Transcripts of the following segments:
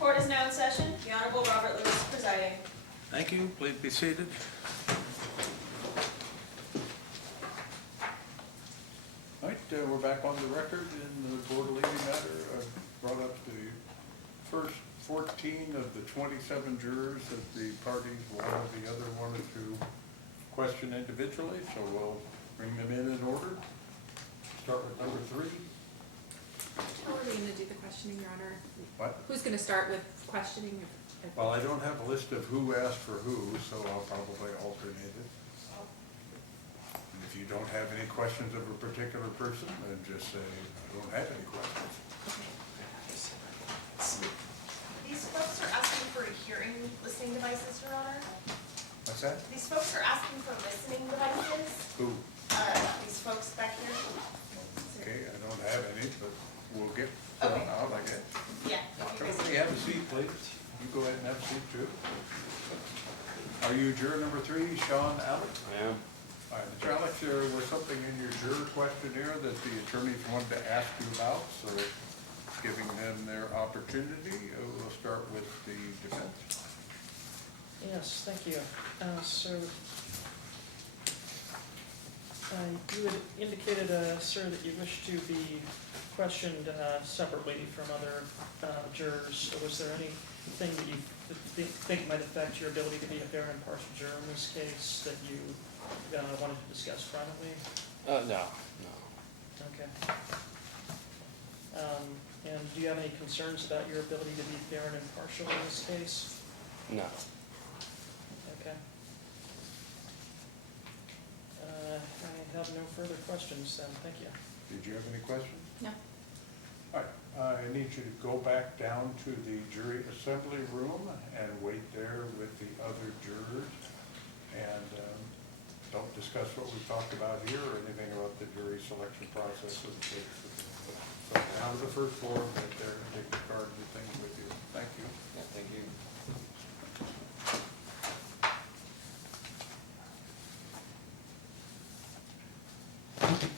Court is now in session. The Honorable Robert Lewis presiding. Thank you. Please be seated. All right, we're back on the record in the Bortolini matter. I brought up the first 14 of the 27 jurors that the parties, one or the other, wanted to question individually, so we'll bring them in order. Start with number 3. How are we going to do the questioning, Your Honor? What? Who's going to start with questioning? Well, I don't have a list of who asked for who, so I'll probably alternate it. And if you don't have any questions of a particular person, then just say, I don't have any questions. These folks are asking for hearing listening devices, Your Honor. What's that? These folks are asking for listening devices. Who? These folks back here. Okay, I don't have any, but we'll get them out, I guess. Yeah. Everybody have a seat, please. You go ahead and have a seat, too. Are you juror number 3, Sean Alex? I am. All right, Mr. Alex, there was something in your juror questionnaire that the attorneys wanted to ask you about, so giving them their opportunity. We'll start with the defense. Yes, thank you. You had indicated, sir, that you wish to be questioned separately from other jurors. Was there anything that you think might affect your ability to be a fair and impartial juror in this case that you wanted to discuss privately? No. Okay. And do you have any concerns about your ability to be fair and impartial in this case? No. Okay. I have no further questions then, thank you. Did you have any questions? No. All right, I need you to go back down to the jury assembly room and wait there with the other jurors. And don't discuss what we talked about here or anything about the jury selection process of the case. So down to the first floor, right there, and take the cards and things with you. Thank you. Yeah, thank you.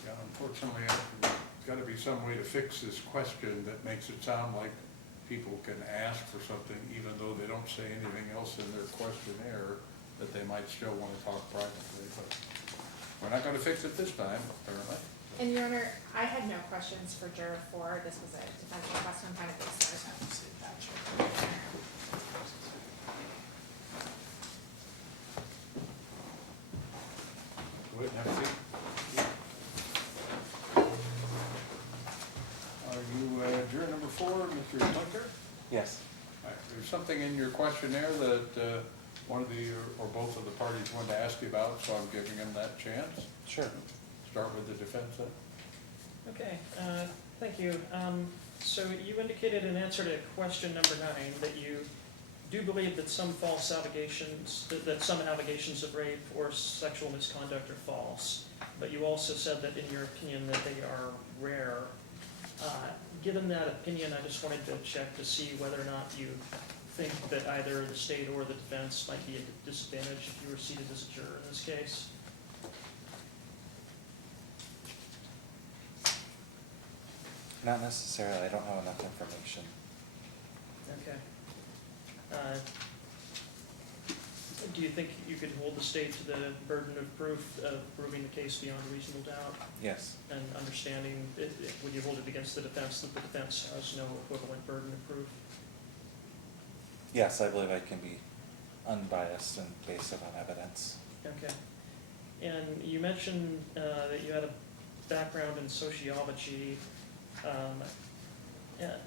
Yeah, unfortunately, there's got to be some way to fix this question that makes it sound like people can ask for something even though they don't say anything else in their questionnaire, that they might still want to talk privately. But we're not going to fix it this time, apparently. And Your Honor, I had no questions for juror 4. This was a defense request on kind of basis. Go ahead and have a seat. Are you juror number 4, Mr. Blinker? Yes. All right, there's something in your questionnaire that one of the or both of the parties wanted to ask you about, so I'm giving them that chance. Sure. Start with the defense then. Okay, thank you. So you indicated in answer to question number 9 that you do believe that some false allegations, that some allegations of rape or sexual misconduct are false, but you also said that in your opinion that they are rare. Given that opinion, I just wanted to check to see whether or not you think that either the state or the defense might be at a disadvantage if you were seated as a juror in this case. Not necessarily. I don't have enough information. Okay. Do you think you could hold the state to the burden of proof of proving the case beyond a reasonable doubt? Yes. And understanding, would you hold it against the defense that the defense has no equivalent burden of proof? Yes, I believe I can be unbiased and base it on evidence. Okay. And you mentioned that you had a background in sociology.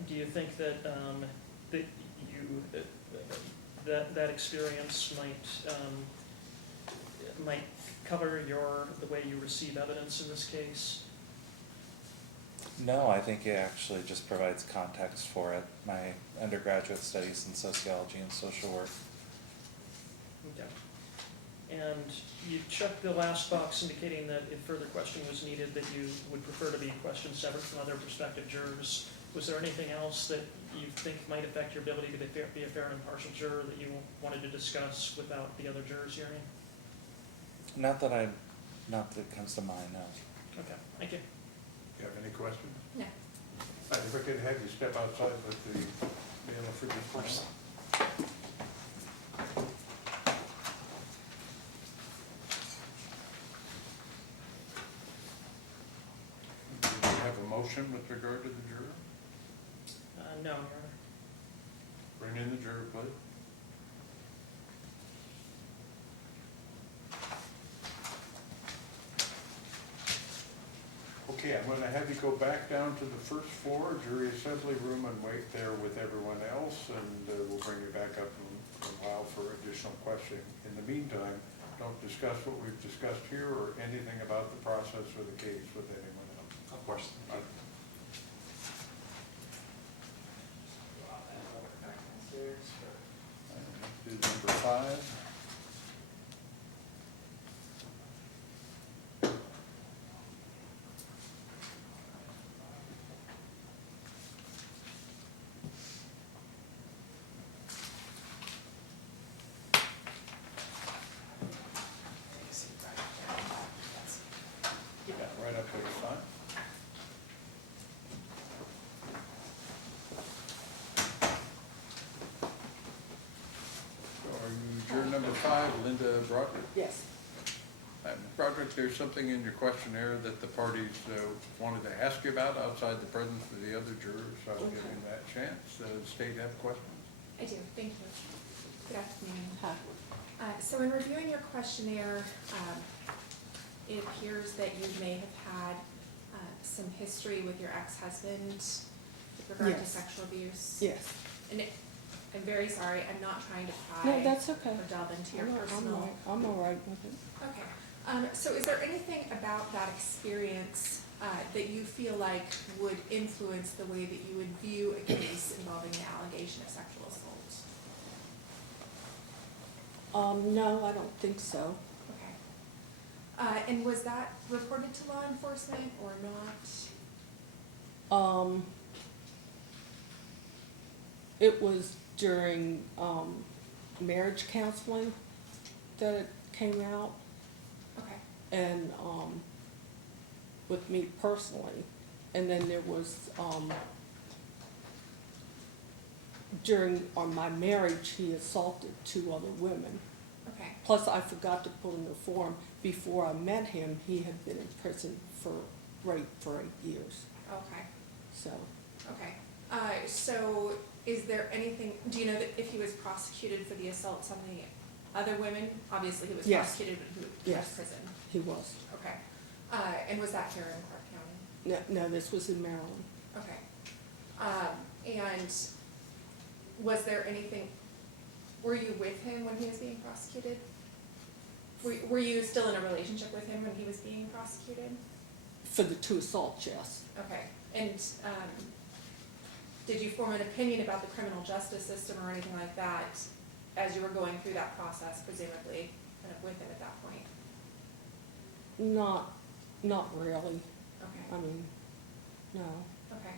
Do you think that that you that experience might cover the way you receive evidence in this case? No, I think it actually just provides context for it. My undergraduate studies in sociology and social work. Okay. And you checked the last box indicating that if further questioning was needed, that you would prefer to be questioned separate from other prospective jurors. Was there anything else that you think might affect your ability to be a fair and impartial juror that you wanted to discuss without the other jurors hearing? Not that comes to mind, no. Okay, thank you. You have any questions? No. All right, if I could have you step outside with the Bailiff for this course. one. Do you have a motion with regard to the juror? No, Your Honor. Bring in the juror, please. Okay, I'm gonna have you go back down to the first floor, jury assembly room, and wait there with everyone else, and we'll bring you back up in a while for additional questioning. In the meantime, don't discuss what we've discussed here or anything about the process or the case with anyone else. Of course. Do number 5. Yeah, right up there, fine. So are you juror number 5, Linda Broderick? Yes. Broderick, there's something in your questionnaire that the parties wanted to ask you about outside the presence of the other jurors. So I'll give you that chance. State have questions. I do, thank you. Good afternoon. Hi. So in reviewing your questionnaire, it appears that you may have had some history with your ex-husband with regard to Yes. sexual abuse. Yes. And I'm very sorry, I'm not trying to pry No, that's okay. or delve into your I'm personal. I'm all right with it. Okay, so is there anything about that experience that you feel like would influence the way that you would view a case involving the allegation of sexual assault? No, I don't think so. Okay. And was that reported to law enforcement or not? It was during, marriage counseling that it came out, Okay, and, with me personally. And then there was, during my marriage, he assaulted 2 other women. okay, Plus, I forgot to put in the form, before I met him, he had been in prison for rape for 8 years, okay, so. okay. So is there anything, do you know that if he was prosecuted for the assaults on the other women? Obviously, he was Yes. prosecuted, but he was Yes. in prison. He was. Okay. And was that here in Clark County? No, this was in Maryland. Okay. And was there anything, were you with him when he was being prosecuted? Were you still in a relationship with him when he was being prosecuted? For the 2 assaults, yes. Okay. And did you form an opinion about the criminal justice system or anything like that as you were going through that process, presumably, kind of with him at that point? Not really. Okay. I mean, no. Okay.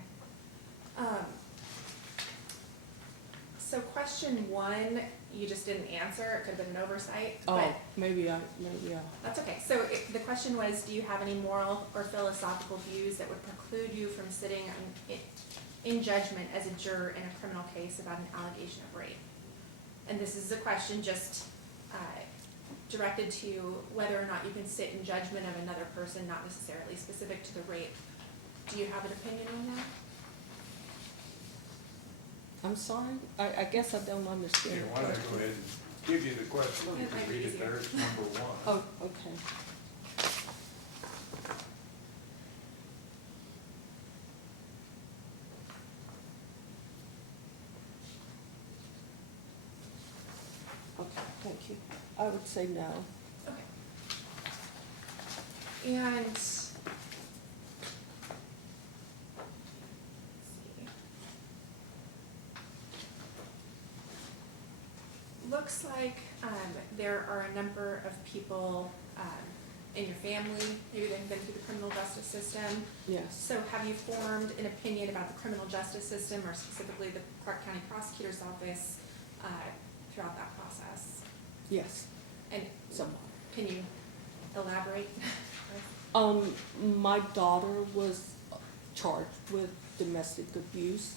So question 1, you just didn't answer, it could have been an oversight, but Oh, maybe I. that's okay. So the question was, do you have any moral or philosophical views that would preclude you from sitting in judgment as a juror in a criminal case about an allegation of rape? And this is a question just directed to whether or not you can sit in judgment of another person, not necessarily specific to the rape. Do you have an opinion on that? I'm sorry, I guess I don't understand. Here, the why don't I question. go ahead and give you the question, you Yeah, can might be read it easier. there, it's number 1. Oh, okay. Okay, thank you. I would say no. Okay. And let's see. Looks like there are a number of people in your family, maybe they've been through the criminal justice system. Yes, So have you formed an opinion about the criminal justice system, or specifically the Clark County Prosecutor's Office, throughout that process? yes, And somewhat. can you elaborate? My daughter was charged with domestic abuse,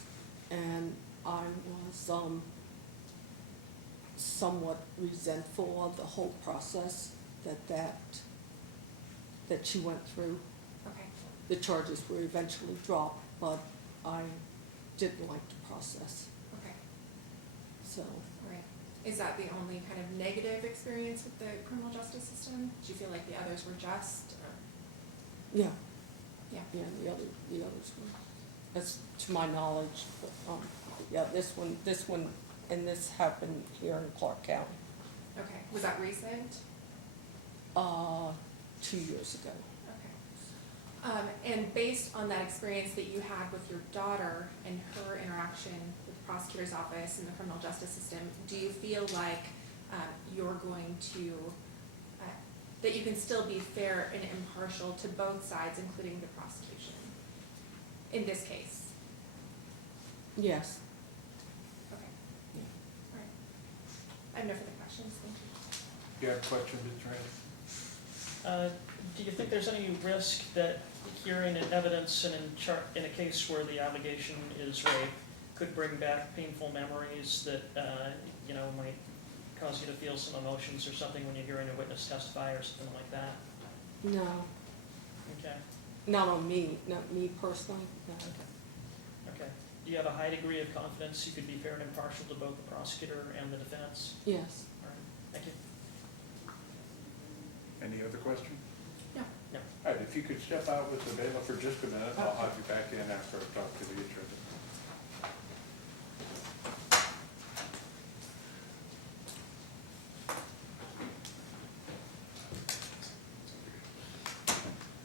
and I was, somewhat resentful of the whole process that she went through. Okay. The charges were eventually dropped, but I didn't like the process, Okay. so. All right. Is that the only kind of negative experience with the criminal justice system? Do you feel like the others were just? Or? Yeah, Yeah. yeah, the others were, as to my knowledge, but, yeah, this one, and this happened here in Clark County, Okay. Was that recent? 2 years ago. Okay. And based on that experience that you had with your daughter and her interaction with the prosecutor's office and the criminal justice system, do you feel like you're going to, that you can still be fair and impartial to both sides, including the prosecution, in this case? Yes. Okay. Yeah. All right. I have no further questions. Thank you. Do you have a question, Mr. Rand? Do you think there's any risk that hearing and evidence in a case where the allegation is rape could bring back painful memories that, might cause you to feel some emotions or something when you're hearing a witness testify or something like that? No, Okay. not on me, not me personally, no. Okay. Do you have a high degree of confidence you could be fair and impartial to both the prosecutor and the defense? Yes. All right. Thank you. Any other question? No. No. All right, if you could step out with the bailiff for just a minute, I'll have you back in after I talk to the attorney.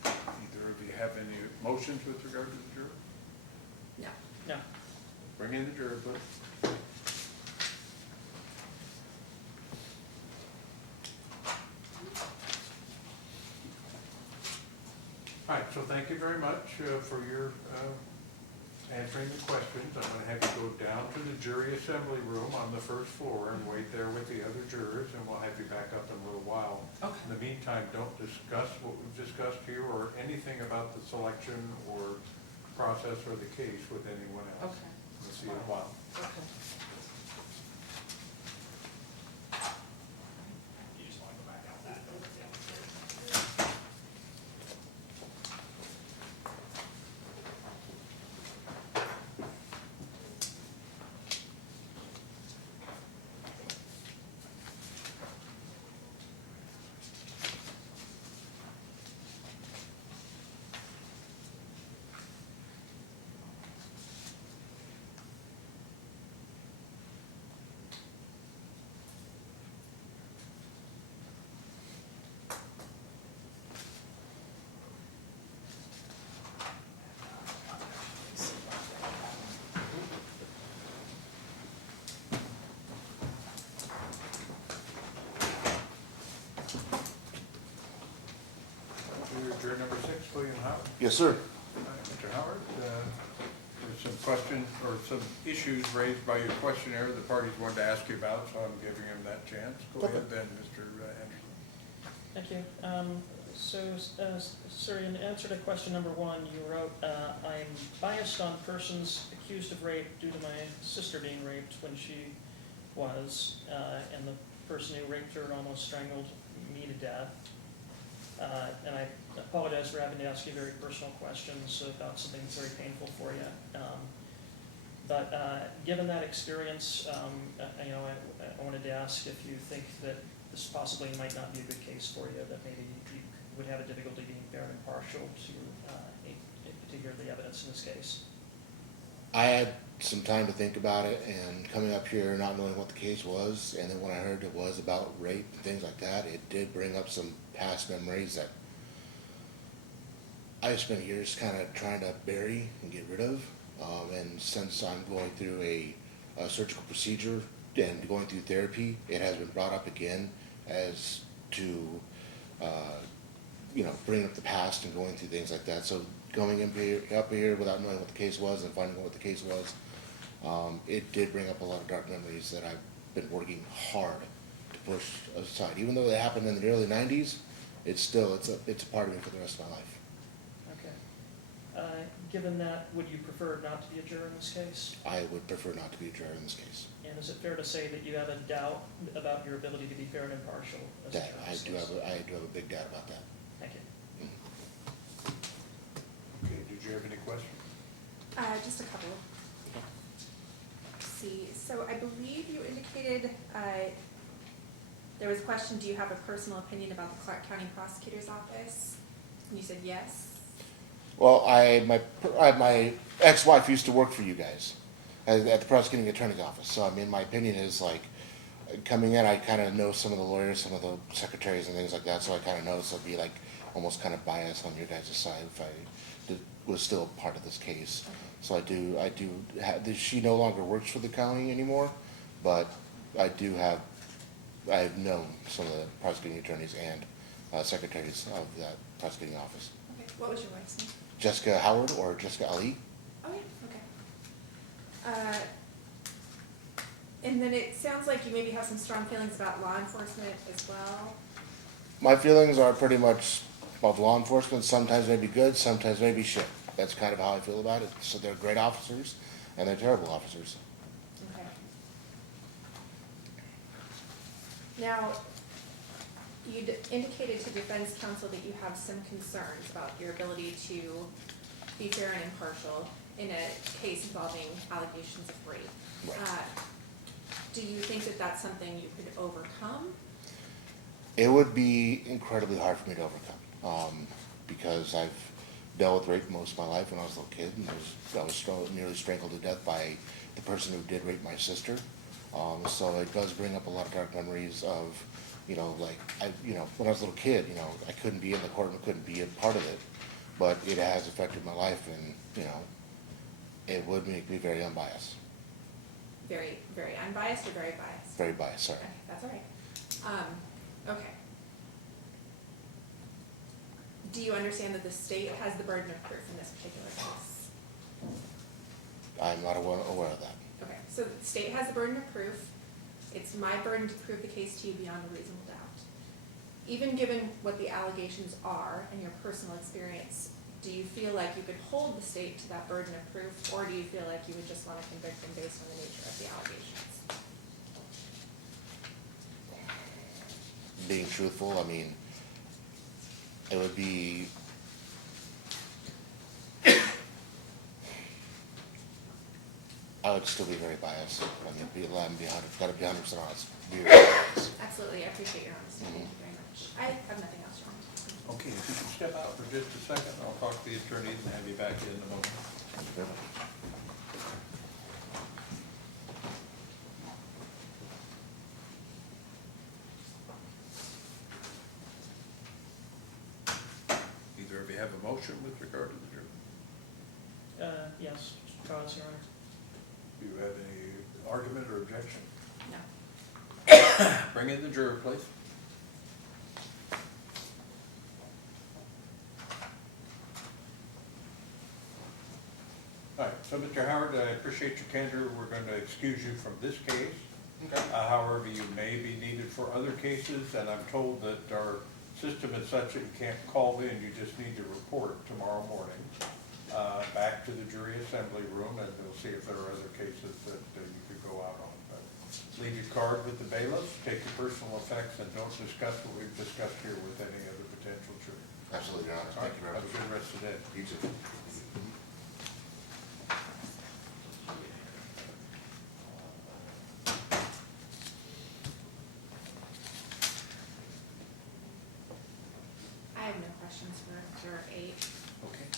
Either of you have any motions with regard to the juror? No. No. Bring in the juror, please. All right, so thank you very much for your answering the questions. I'm going to have you go down to the jury assembly room on the first floor and wait there with the other jurors, and we'll have you back up in a little while. Okay. In the meantime, don't discuss what we've discussed here or anything about the selection or process or the case with anyone else. Okay. We'll see you in a while. Okay. Juror number 6, William Howard. Yes, sir. Mr. Howard, there's some questions or some issues raised by your questionnaire the parties wanted to ask you about, so I'm giving him that chance. Go ahead then, Mr. Anderson. Thank you. Sir, in answer to question number 1, you wrote, I'm biased on persons accused of rape due to my sister being raped when she was, and the person who raped her almost strangled me to death. And I apologize for having to ask you very personal questions about something that's very painful for you. But given that experience, I wanted to ask if you think that this possibly might not be a good case for you, that maybe you would have a difficulty being fair and impartial to hear the evidence in this case. I had some time to think about it, and coming up here not knowing what the case was, and then when I heard it was about rape and things like that, it did bring up some past memories that I spent years kind of trying to bury and get rid of. And since I'm going through a surgical procedure and going through therapy, it has been brought up again as to bringing up the past and going through things like that. So going up here without knowing what the case was and finding out what the case was, it did bring up a lot of dark memories that I've been working hard to push aside. Even though it happened in the early 90s, it's a part of me for the rest of my life. Okay. Given that, would you prefer not to be a juror in this case? I would prefer not to be a juror in this case. And is it fair to say that you have a doubt about your ability to be fair and impartial as a juror in I this do case? have a big doubt about that. Thank you. Okay, did you have any questions? Just a couple. Let's see, so I believe you indicated, there was a question, do you have a personal opinion about the Clark County Prosecutor's Office? And you said yes. Well, my ex-wife used to work for you guys at the prosecuting attorney's office. So I mean, my opinion is like coming in, I kind of know some of the lawyers, some of the secretaries and things like that. So I kind of know so I'd be like almost kind of biased on your guys' side if I was still part of this case. So I do she no longer works for the county anymore, but I've known some of the prosecuting attorneys and secretaries of that prosecuting office. Okay, what was your wife's name? Jessica Howard or Jessica Ali. Oh, yeah, okay. And then it sounds like you maybe have some strong feelings about law enforcement as well. My feelings are pretty much of law enforcement, sometimes maybe good, sometimes maybe shit. That's kind of how I feel about it. So they're great officers and they're terrible officers. Okay. Now, you indicated to defense counsel that you have some concerns about your ability to be fair and impartial in a case involving allegations of rape. Right. Do you think that that's something you could overcome? It would be incredibly hard for me to overcome because I've dealt with rape most of my life when I was a little kid, and I was nearly strangled to death by the person who did rape my sister. So it does bring up a lot of dark memories of, when I was a little kid, I couldn't be in the courtroom, couldn't be a part of it, but it has affected my life, and it would make me very unbiased. Very, very unbiased or very biased? Very biased, sorry. Okay, that's all right. Okay. Do you understand that the state has the burden of proof in this particular case? I'm not aware of that. Okay, so the state has the burden of proof. It's my burden to prove the case to you beyond a reasonable doubt. Even given what the allegations are and your personal experience, do you feel like you could hold the state to that burden of proof, or do you feel like you would just want to convict them based on the nature of the allegations? Being truthful, I mean, it would be, I would still be very biased. I mean, gotta be 100% honest. Be very biased. Absolutely, I appreciate your honesty. Thank you very much. I have nothing else, John. Okay, if you can step out for just a second, I'll talk to the attorney and have you back in a moment. Thank you very much. Either of you have a motion with regard to the jury? Yes, cause, Your Honor. Do you have any argument or objection? No. Bring in the juror, please. All right, so Mr. Howard, I appreciate your candor. We're going to excuse you from this case. Okay. However, you may be needed for other cases, and I'm told that our system is such that you can't call in, you just need to report tomorrow morning back to the jury assembly room, and we'll see if there are other cases that you could go out on. But leave your card with the bailiff, take your personal effects, and don't discuss what we've discussed here with any other potential jury. Absolutely, Your Honor. All right, Thank you very have a much. good rest of the day. You too. I have no questions for juror 8. Okay.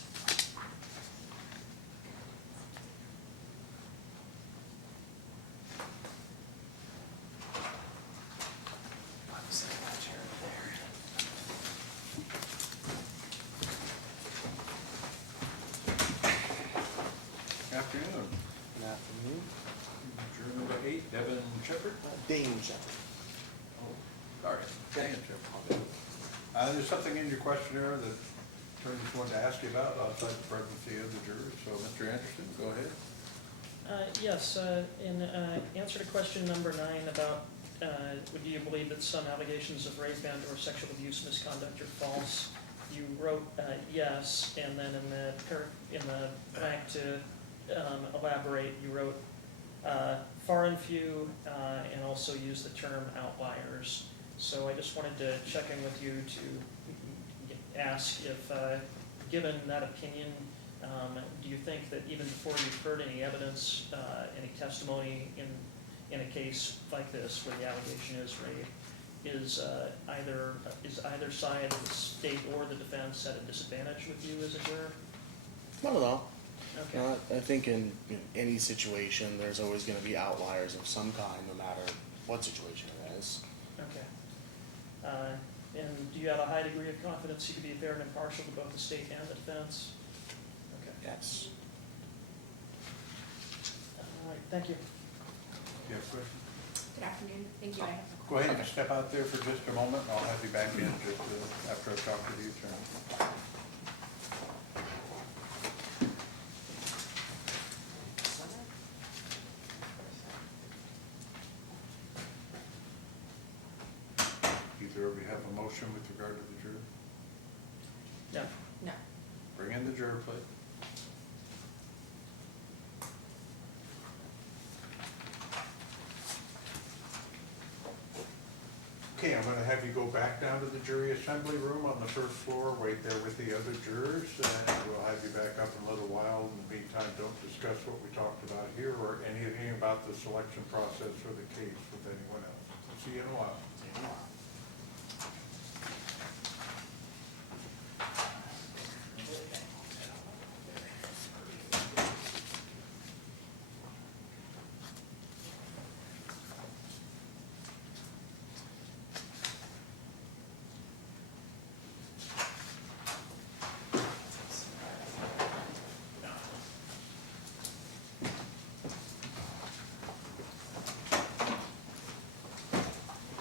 Afternoon. Good afternoon. Juror number 8, Devin Shepherd. Dane Shepherd. Oh, sorry, Dan Shepherd. There's something in your questionnaire that attorneys wanted to ask you about outside the presence of the jurors. So, Mr. Anderson, go ahead. Yes, in answer to question number 9 about do you believe that some allegations of rape and or sexual abuse misconduct are false? you wrote yes, and then in the blank to elaborate, you wrote far and few, and also use the term outliers. So I just wanted to check in with you to ask if, given that opinion, do you think that even before you've heard any evidence, any testimony in a case like this where the allegation is rape, is either side of the state or the defense at a disadvantage with you as a juror? Not at all. Okay. I think in any situation, there's always going to be outliers of some kind, no matter what situation it is. Okay. And do you have a high degree of confidence you could be fair and impartial to both the state and the defense? Okay. Yes. All right, thank you. You have a question? Good afternoon, thank you, I have a Go ahead and step out there for just a moment, and I'll have you back in just after I talk to the attorney. Either of you have a motion with regard to the juror? Yeah. No. Bring in the juror, please. Okay, I'm gonna have you go back down to the jury assembly room on the first floor, wait there with the other jurors, and we'll have you back up in a little while. In the meantime, don't discuss what we talked about here or anything about the selection process for the case with anyone else. See you in a while.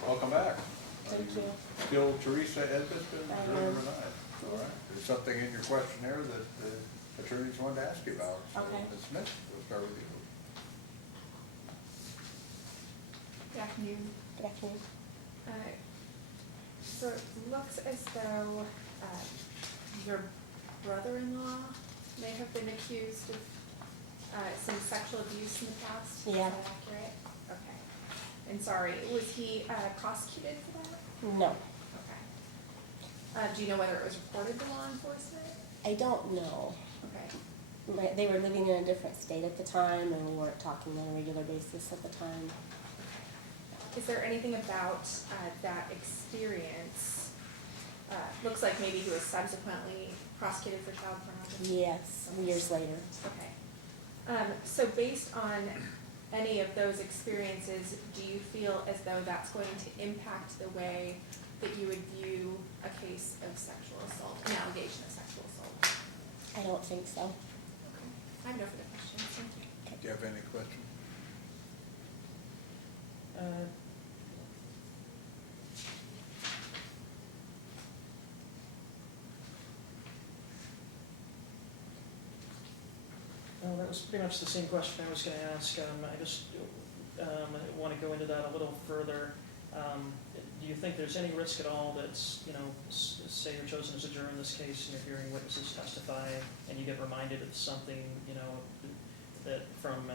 Welcome back. Thank you. Still Teresa Edmiston, I juror am. number 9. All right. There's something in your questionnaire that the attorneys wanted to ask you about. So, Okay. Ms. Smith, we'll start with you. Good afternoon. Good afternoon. So it looks as though your brother-in-law may have been accused of some sexual abuse in the past? Yeah. Is that accurate? Okay. And sorry, was he prosecuted for that? No, Okay. Do you know whether it was reported to law enforcement? I don't know. Okay. They were living in a different state at the time, and we weren't talking on a regular basis at the time. Is there anything about that experience? Looks like maybe he was subsequently prosecuted for child pornography. Yes, years later. Okay. So based on any of those experiences, do you feel as though that's going to impact the way that you would view a case of sexual assault, an allegation of sexual assault? I don't think so. Okay. I have no further questions, thank you. Do you have any questions? Well, that was pretty much the same question I was going to ask. I just want to go into that a little further. Do you think there's any risk at all that's, say you're chosen as a juror in this case and you're hearing witnesses testify and you get reminded of something, that from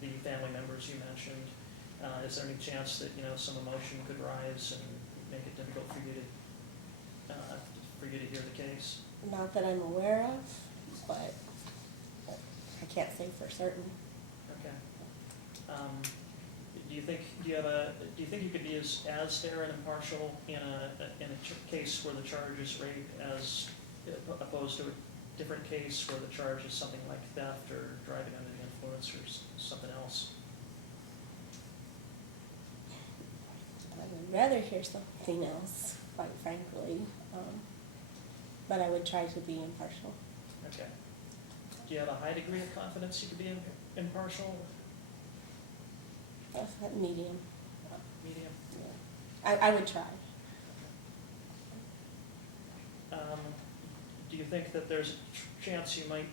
the family members you mentioned, is there any chance that, some emotion could rise and make it difficult for you to hear the case? Not that I'm aware of, but I can't say for certain. Okay. Do you think you could be as fair and impartial in a case where the charge is rape as opposed to a different case where the charge is something like theft or driving under the influence or something else? I would rather hear something else, quite frankly, but I would try to be impartial. Okay. Do you have a high degree of confidence you could be impartial? Medium. Medium? Yeah. I would try. Do you think that there's a chance you might,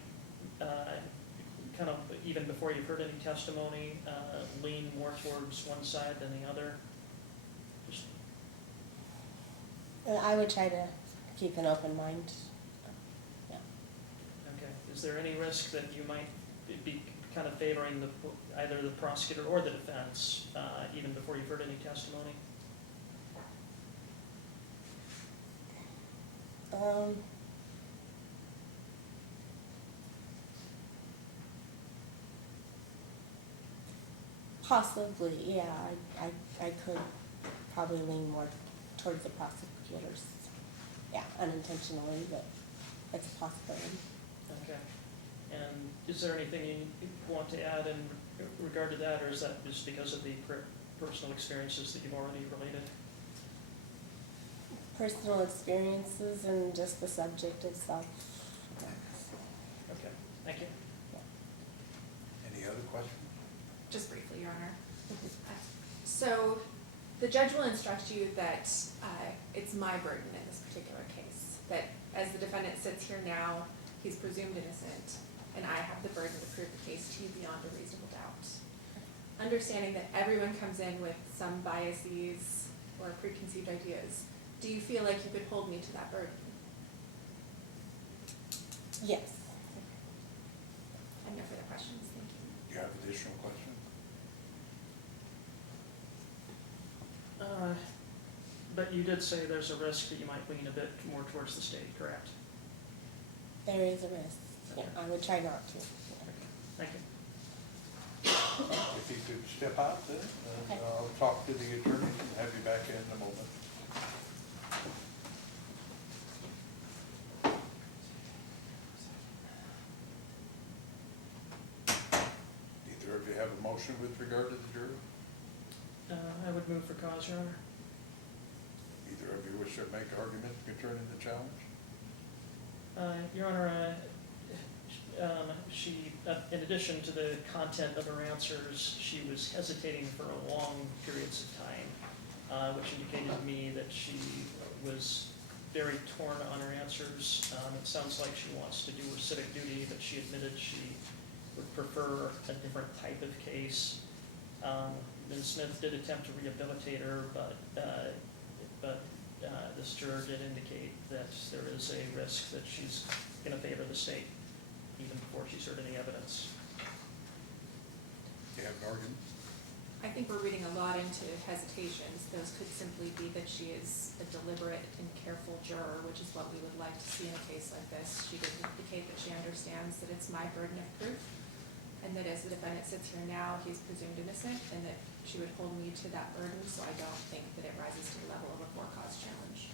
kind of, even before you've heard any testimony, lean more towards one side than the other? Just, And I would try to keep an open mind. Yeah. Okay, is there any risk that you might be kind of favoring either the prosecutor or the defense, even before you've heard any testimony? Possibly, yeah, I could probably lean more towards the prosecutors. Yeah, unintentionally, but it's a possibility. Okay. And is there anything you want to add in regard to that, or is that just because of the personal experiences that you've already related? Personal experiences and just the subject itself. Okay, thank you. Any other questions? Just briefly, Your Honor. So the judge will instruct you that it's my burden in this particular case, that as the defendant sits here now, he's presumed innocent, and I have the burden to prove the case to you beyond a reasonable doubt. Understanding that everyone comes in with some biases or preconceived ideas, do you feel like you could hold me to that burden? Yes. I have no further questions, thank you. Do you have additional questions? But you did say there's a risk that you might lean a bit more towards the state, correct? There is a risk. Yeah, I would try not to. Thank you. If you could step out then, and Okay. I'll talk to the attorney and have you back in a moment. Either of you have a motion with regard to the jury? I would move for cause, Your Honor. Either of you wish to make argument concerning the challenge? Your Honor, she, in addition to the content of her answers, she was hesitating for long periods of time, which indicated to me that she was very torn on her answers. It sounds like she wants to do her civic duty, but she admitted she would prefer a different type of case. Ms. Smith did attempt to rehabilitate her, but this juror did indicate that there is a risk that she's going to favor the state, even before she's heard any evidence. Do you have an argument? I think we're reading a lot into hesitations. Those could simply be that she is a deliberate and careful juror, which is what we would like to see in a case like this. She did indicate that she understands that it's my burden of proof, and that as the defendant sits here now, he's presumed innocent, and that she would hold me to that burden, so I don't think that it rises to the level of a for-cause challenge.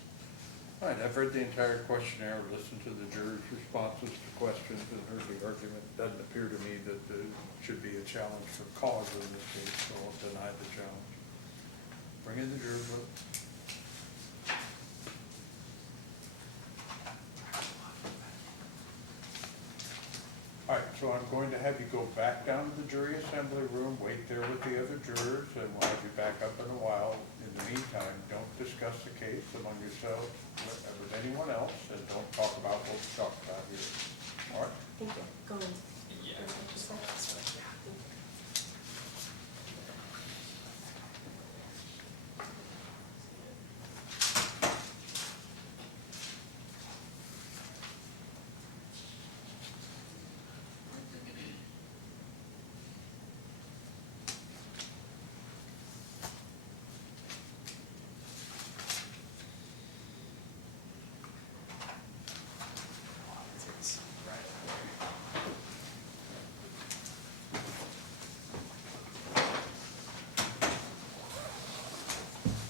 All right, I've read the entire questionnaire, listened to the jurors' responses to questions, and heard the argument. Doesn't appear to me that there should be a challenge for cause in this case, so I'll deny the challenge. Bring in the jurors vote. All right, so I'm going to have you go back down to the jury assembly room, wait there with the other jurors, and we'll have you back up in a while. In the meantime, don't discuss the case among yourselves with anyone else, and don't talk about what we talked about here. All right? Thank you. Go on.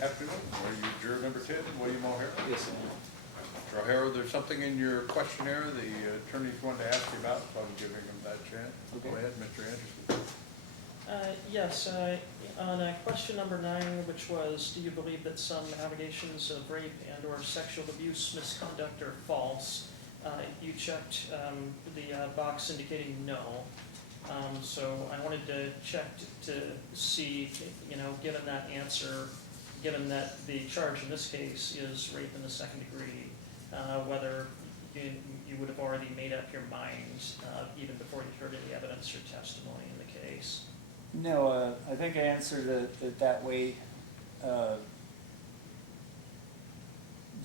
Afternoon. Are you juror number 10, William O'Hara? Yes, Mr. O'Hara, there's something in your questionnaire the attorneys wanted to ask you about, so I'm giving them that chance. Okay. Go ahead, Mr. Anderson. Yes, on question number 9, which was, do you believe that some allegations of rape and or sexual abuse, misconduct are false? You checked the box indicating no. So I wanted to check to see, given that answer, given that the charge in this case is rape in the second degree, whether you would have already made up your mind even before you heard any evidence or testimony in the case. No, I think I answered it that way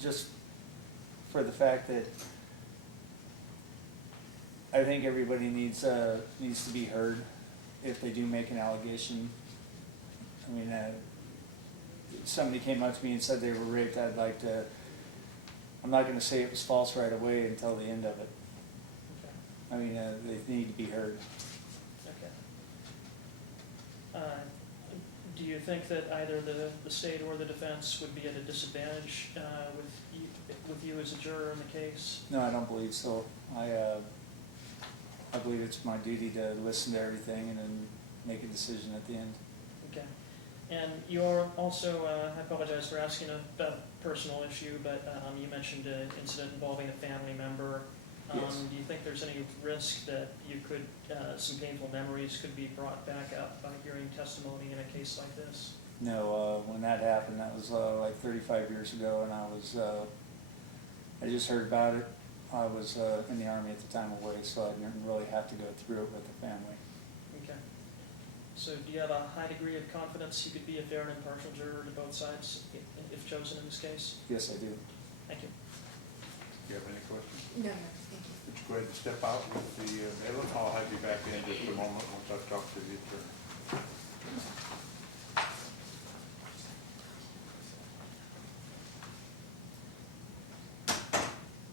just for the fact that I think everybody needs to be heard if they do make an allegation. I mean, if somebody came up to me and said they were raped, I'm not gonna say it was false right away until the end of it. Okay. I mean, they need to be heard. Okay. Do you think that either the state or the defense would be at a disadvantage with you as a juror in the case? No, I don't believe so. I believe it's my duty to listen to everything and then make a decision at the end. Okay. And you're also, I apologize for asking a personal issue, but you mentioned an incident involving a family member. Yes. Do you think there's any risk that you could, some painful memories could be brought back up by hearing testimony in a case like this? No, when that happened, that was like 35 years ago, and I just heard about it. I was in the Army at the time away, so I didn't really have to go through it with the family. Okay. So do you have a high degree of confidence you could be a fair and impartial juror to both sides if chosen in this case? Yes, I do. Thank you. Do you have any questions? No, no, thank you. Would you go ahead and step out with the bailiff? I'll have you back in just a moment once I've talked to the attorney.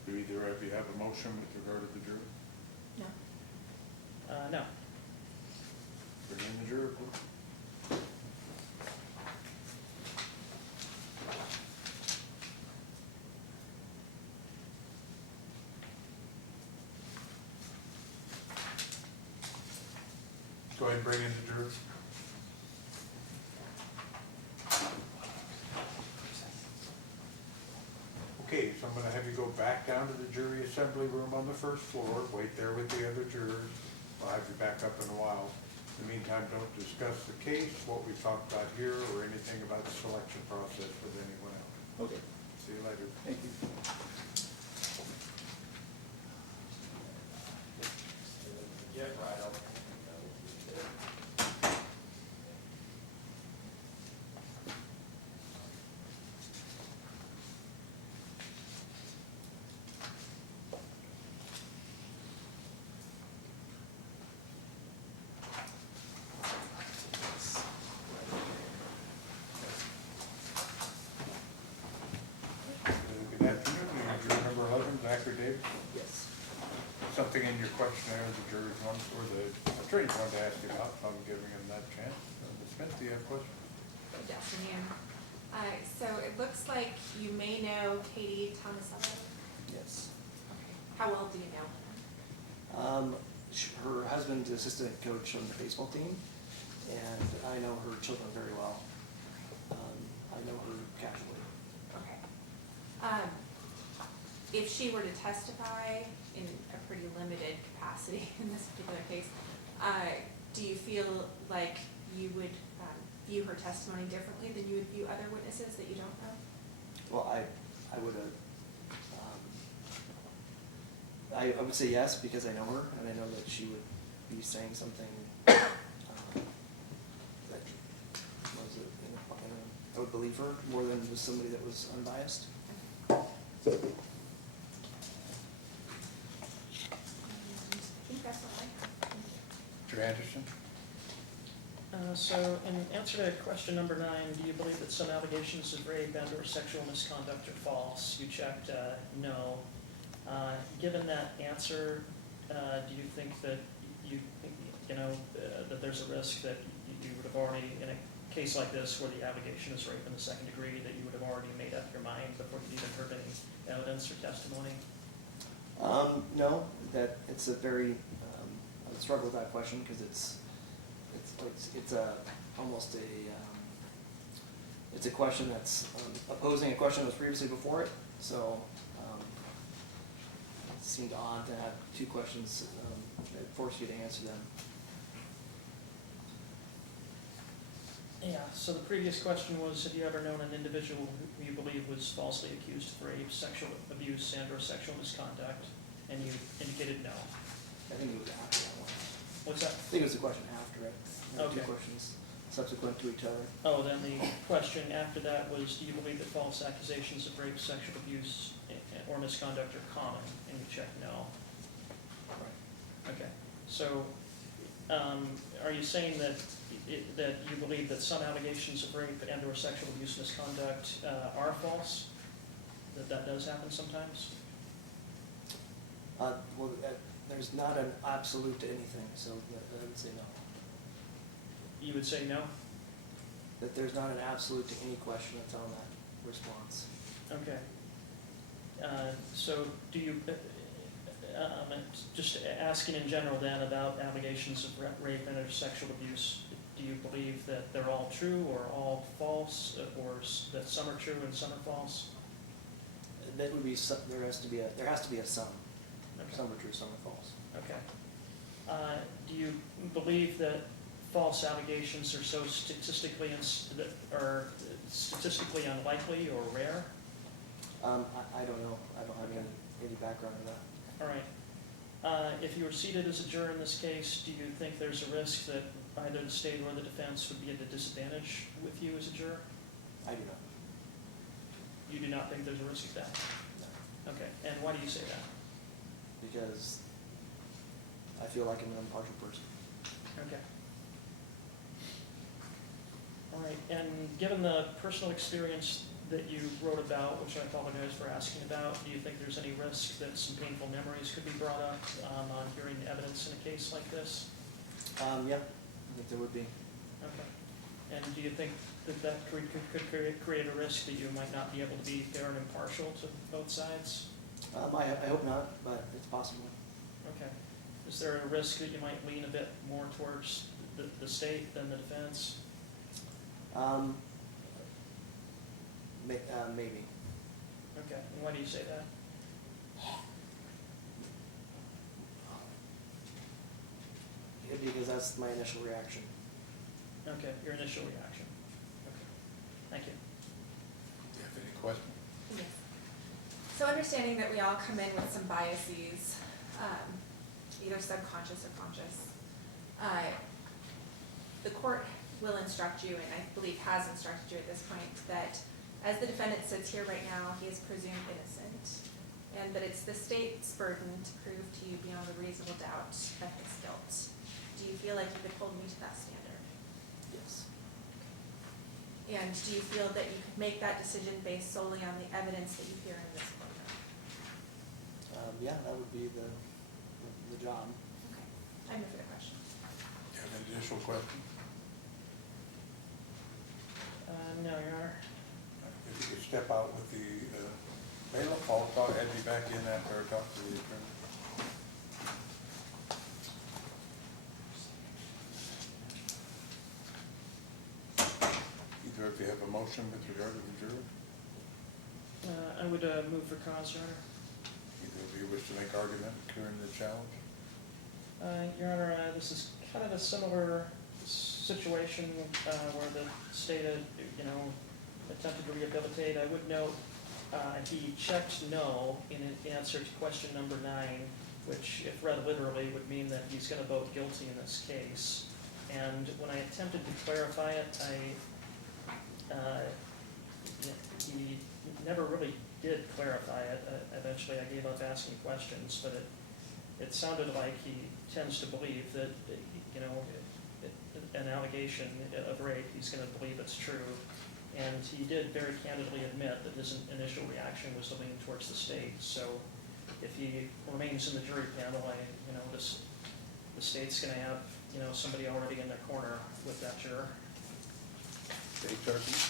Do either of you have a motion with regard to the jury? No. No. Bring in the juror, please. Go ahead and bring in the juror. Okay, so I'm gonna have you go back down to the jury assembly room on the first floor, wait there with the other jurors. I'll have you back up in a while. In the meantime, don't discuss the case, what we've talked about here, or anything about the selection process with anyone else. Okay. See you later. Thank you. Good afternoon, juror number 11, Zachary Davis. Yes. Something in your questionnaire the jurors want, or the attorneys wanted to ask you about, so I'm giving them that chance. Ms. Smith, do you have questions? Good afternoon. So it looks like you may know Katie Tomasello. Yes. Okay. How well do you know her? Her husband's assistant coach on the baseball team, and I know her children very well. I know her casually. Okay. If she were to testify in a pretty limited capacity in this particular case, do you feel like you would view her testimony differently than you would view other witnesses that you don't know? Well, I would I would say yes because I know her and I know that she would be saying something that was I would believe her more than just somebody that was unbiased. I think that's all I have. Thank you. Mr. Anderson? So in answer to question number 9, do you believe that some allegations of rape and or sexual misconduct are false? You checked no. Given that answer, do you think that that there's a risk that you would have already, in a case like this where the allegation is rape in the second degree, that you would have already made up your mind before you even heard any evidence or testimony? No, that it's a very I would struggle with that question because it's almost it's a question that's opposing a question that was previously before it. So it seemed odd to have two questions that force you to answer them. Yeah, so the previous question was, have you ever known an individual who you believe was falsely accused of rape, sexual abuse, and or sexual misconduct? And you indicated no. I think it was after that one. What's that? I think it was the question after it. There were Okay. Two questions subsequent to each other. Oh, then the question after that was, do you believe that false accusations of rape, sexual abuse, or misconduct are common, and you check no. Right. Okay, so, are you saying that that you believe that some allegations of rape and or sexual abuse misconduct, are false? That does happen sometimes? Well, there's not an absolute to anything, so I would say no. You would say no? That there's not an absolute to any question that's on that response. Okay. So do you, just asking in general then about allegations of rape and or sexual abuse, do you believe that they're all true or all false, or that some are true and some are false? That would be, there has to be a sum. Okay. Some are true, some are false. Okay. Do you believe that false allegations are so statistically unlikely or rare? I don't know. I don't have any background in that. All right. If you were seated as a juror in this case, do you think there's a risk that either the state or the defense would be at a disadvantage with you as a juror? I do not. You do not think there's a risk of that? No. Okay, and why do you say that? Because I feel like I'm an impartial person. Okay. All right, and given the personal experience that you wrote about, which I apologize for asking about, do you think there's any risk that some painful memories could be brought up on hearing evidence in a case like this? Yep, I think there would be. Okay. And do you think that could create a risk that you might not be able to be fair and impartial to both sides? I hope not, but it's possible. Okay. Is there a risk that you might lean a bit more towards the state than the defense? Maybe. Okay, and why do you say that? Yeah, because that's my initial reaction. Okay, your initial reaction. Okay, thank you. Do you have any questions? Yes. So understanding that we all come in with some biases, either subconscious or conscious, the court will instruct you, and I believe has instructed you at this point, that as the defendant sits here right now, he is presumed innocent, and that it's the state's burden to prove to you beyond a reasonable doubt of his guilt. Do you feel like you could hold me to that standard? Yes. And do you feel that you could make that decision based solely on the evidence that you hear in this courtroom? Yeah, that would be the job. Okay, I have no further questions. Do you have any additional questions? No, Your Honor. If you could step out with the bailiff, I'll add you back in after I talk to the attorney. Either of you have a motion with regard to the jury? I would move for cause, Your Honor. Either of you wish to make argument during the challenge? Your Honor, this is kind of a similar situation where the state had, attempted to rehabilitate. I would note he checked no in answer to question number 9, which, if read literally, would mean that he's going to vote guilty in this case. And when I attempted to clarify it, he never really did clarify it. Eventually, I gave up asking questions, but it sounded like he tends to believe that, an allegation of rape, he's going to believe it's true. And he did very candidly admit that his initial reaction was to lean towards the state. So if he remains in the jury panel, the state's going to have, somebody already in their corner with that juror. State's argument?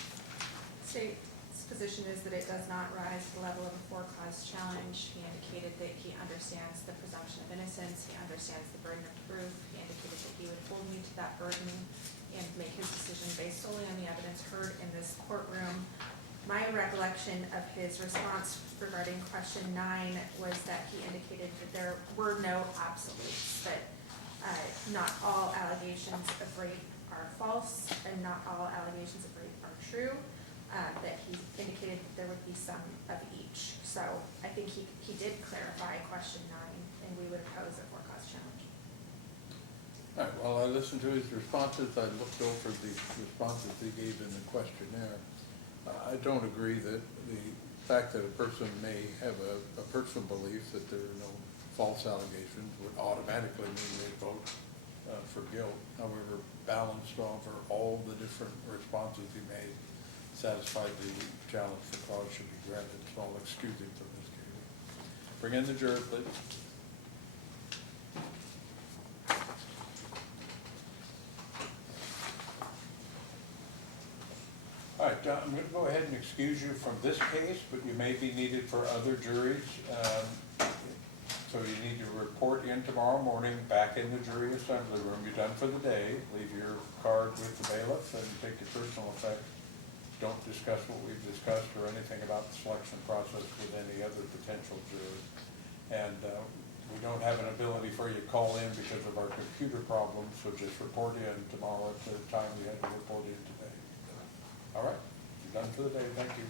State's position is that it does not rise to the level of a for-cause challenge. He indicated that he understands the presumption of innocence, he understands the burden of proof, he indicated that he would hold me to that burden and make his decision based solely on the evidence heard in this courtroom. My recollection of his response regarding question 9 was that he indicated that there were no absolutes, that not all allegations of rape are false and not all allegations of rape are true, that he indicated that there would be some of each. So I think he did clarify question 9, and we would oppose a for-cause challenge. All right, while I listened to his responses, I looked over the responses he gave in the questionnaire. I don't agree that the fact that a person may have a personal belief that there are no false allegations would automatically mean they vote for guilt. However, balanced over all the different responses he made, satisfied the challenge for cause should be granted, so I'll excuse him from this case. Bring in the juror, please. All right, I'm going to go ahead and excuse you from this case, but you may be needed for other juries. So you need to report in tomorrow morning back in the jury assembly room. You're done for the day. Leave your card with the bailiff and take your personal effects. Don't discuss what we've discussed or anything about the selection process with any other potential jurors. And we don't have an ability for you to call in because of our computer problems, so just report in tomorrow at the time you had to report in today. All right, you're done for the day. Thank you.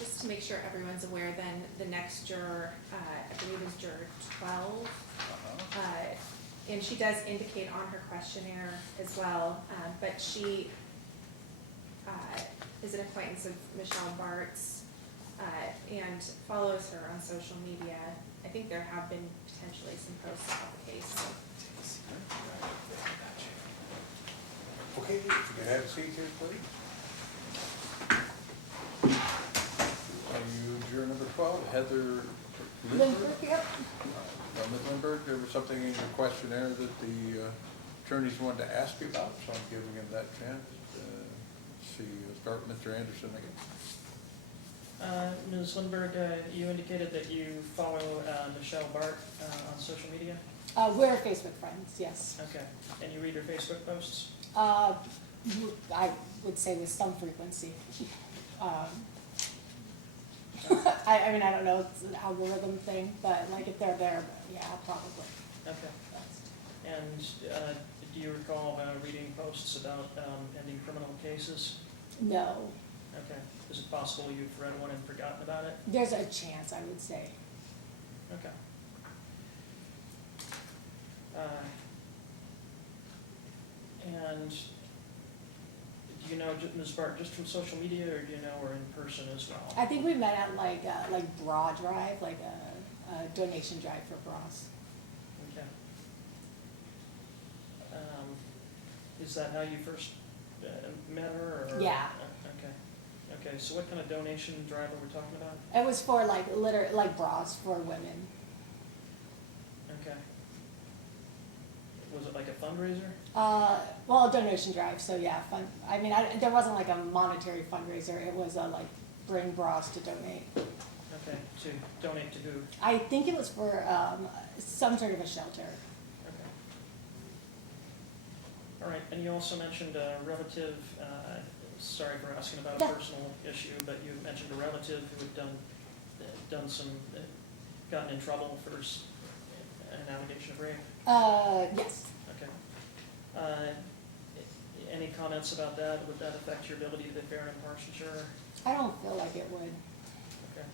Just to make sure everyone's aware, then the next juror, I believe is juror 12. And she does indicate on her questionnaire as well, but she is an acquaintance of Michelle Bart's and follows her on social media. I think there have been potentially some posts about the case. So. Okay, if you could have a seat here, please. Are you juror number 12, Heather Lindbergh? Yep. Ms. Lindbergh, there was something in your questionnaire that the attorneys wanted to ask you about, so I'm giving him that chance. Let's see, start with Mr. Anderson again. Ms. Lindbergh, you indicated that you follow Michelle Bart on social media? We're Facebook friends, yes. Okay, and you read her Facebook posts? I would say with some frequency. I mean, I don't know, it's an algorithm thing, but like if they're there, yeah, probably. Okay. And do you recall reading posts about ending criminal cases? No. Okay. Is it possible you've read one and forgotten about it? There's a chance, I would say. Okay. And do you know Ms. Bart just from social media, or do you know her in person as well? I think we met at like bra drive, like a donation drive for bras. Okay. Is that how you first met her? Or? Yeah. Okay. Okay, so what kind of donation drive are we talking about? It was for like bras for women. Okay. Was it like a fundraiser? Well, a donation drive, so yeah, fun. I mean, there wasn't like a monetary fundraiser, it was like bring bras to donate. Okay, to donate to who? I think it was for some sort of a shelter. Okay. All right, and you also mentioned a relative, sorry for asking about a personal issue, but you mentioned a relative who had done some, gotten in trouble for an allegation of rape? Yes. Okay. Any comments about that? Would that affect your ability to be fair and impartial juror? I don't feel like it would. Okay.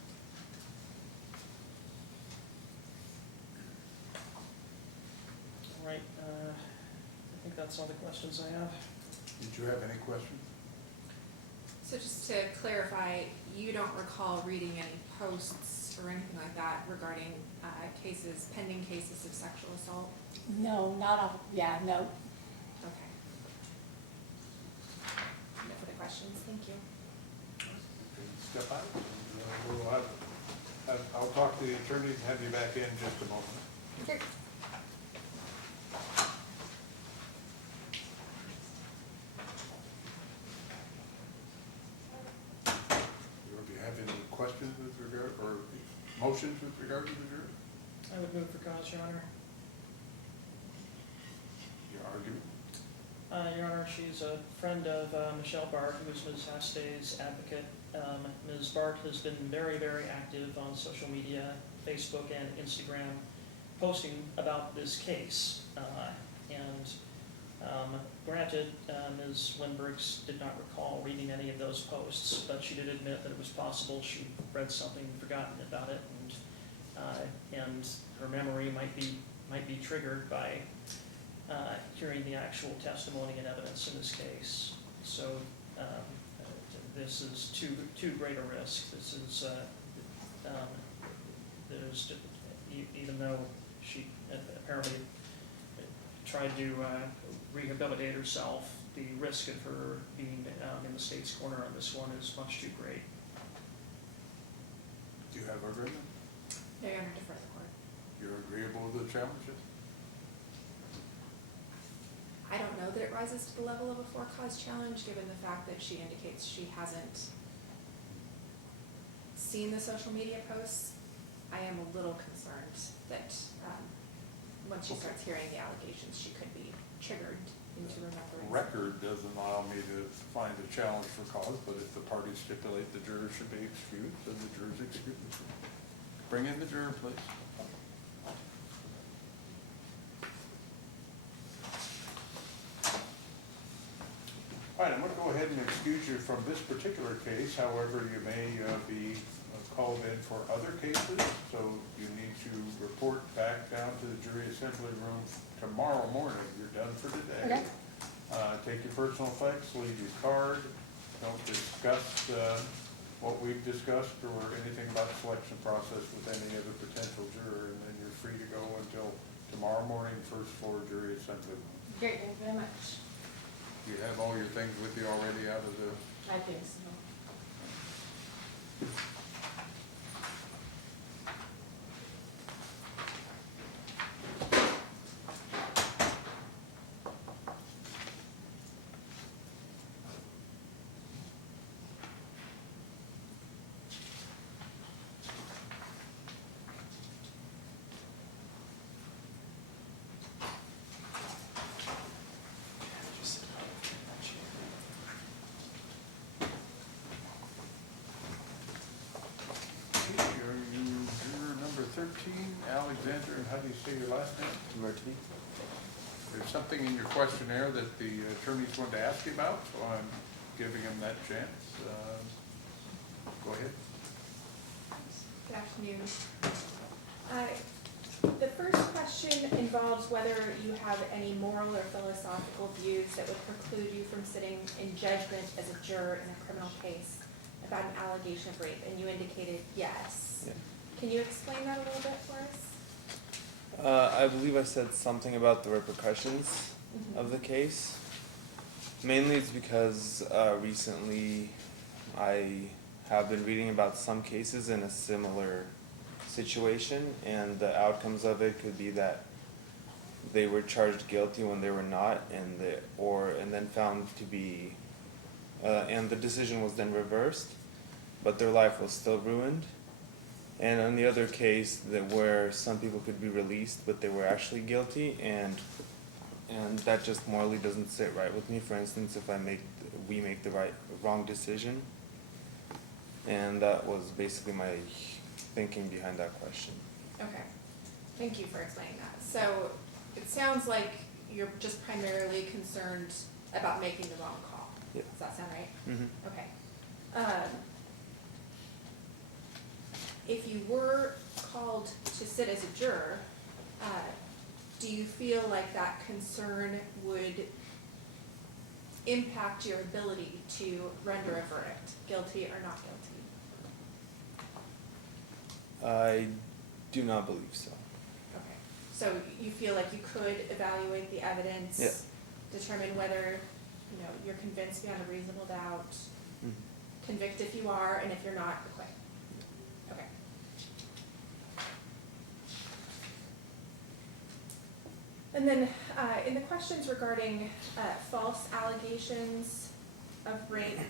All right, I think that's all the questions I have. Did you have any questions? So just to clarify, you don't recall reading any posts or anything like that regarding pending cases of sexual assault? No, not off, yeah, no. Okay. No further questions, thank you. Step out. I'll talk to the attorneys and have you back in just a moment. Okay. Do you have any questions with regard, or motions with regard to the jury? I would move for cause, Your Honor. Your argument? Your Honor, she's a friend of Michelle Bart, who is Ms. Hastay's advocate. Ms. Bart has been very, very active on social media, Facebook and Instagram, posting about this case. Granted, Ms. Lindbergh did not recall reading any of those posts, but she did admit that it was possible she read something and forgotten about it, and her memory might be triggered by hearing the actual testimony and evidence in this case. So this is too great a risk. This is, there's, even though she apparently tried to rehabilitate herself, the risk of her being in the state's corner on this one is much too great. Do you have agreement? They're going to defer the court. You're agreeable with the challenges? I don't know that it rises to the level of a for-cause challenge, given the fact that she indicates she hasn't seen the social media posts. I am a little concerned that once she starts hearing the allegations, she could be triggered into remembering. Record doesn't allow me to find a challenge for cause, but if the parties stipulate the juror should be excused, then the juror's excused. Bring in the juror, please. All right, I'm going to go ahead and excuse you from this particular case. However, you may be called in for other cases, so you need to report back down to the jury assembly room tomorrow morning. You're done for today. Okay. Take your personal effects, leave your card. Don't discuss what we've discussed or anything about the selection process with any other potential juror, and then you're free to go until tomorrow morning, first floor jury assembly room. Great, thank you very much. You have all your things with you already out of the, I think so. juror number 13, Alexander, and how do you say your last name? Murthy. There's something in your questionnaire that the attorneys wanted to ask you about, so I'm giving him that chance. Go ahead. Good afternoon. The first question involves whether you have any moral or philosophical views that would preclude you from sitting in judgment as a juror in a criminal case about an allegation of rape, and you indicated yes. Yeah. Can you explain that a little bit for us? I believe I said something about the repercussions of the case. Mainly it's because recently I have been reading about some cases in a similar situation, and the outcomes of it could be that they were charged guilty when they were not, and then found to be, and the decision was then reversed, but their life was still ruined. And on the other case, where some people could be released, but they were actually guilty, and that just morally doesn't sit right with me. For instance, if we make the wrong decision, and that was basically my thinking behind that question. Okay, thank you for explaining that. So it sounds like you're just primarily concerned about making the wrong call. Yeah. Does that sound right? Mm-hmm. Okay. If you were called to sit as a juror, do you feel like that concern would impact your ability to render a verdict, guilty or not guilty? I do not believe so. Okay, so you feel like you could evaluate the evidence, Yeah. determine whether, you're convinced beyond a reasonable doubt, Mhm. convict if you are, and if you're not, acquit. Okay. And then, in the questions regarding false allegations of rape,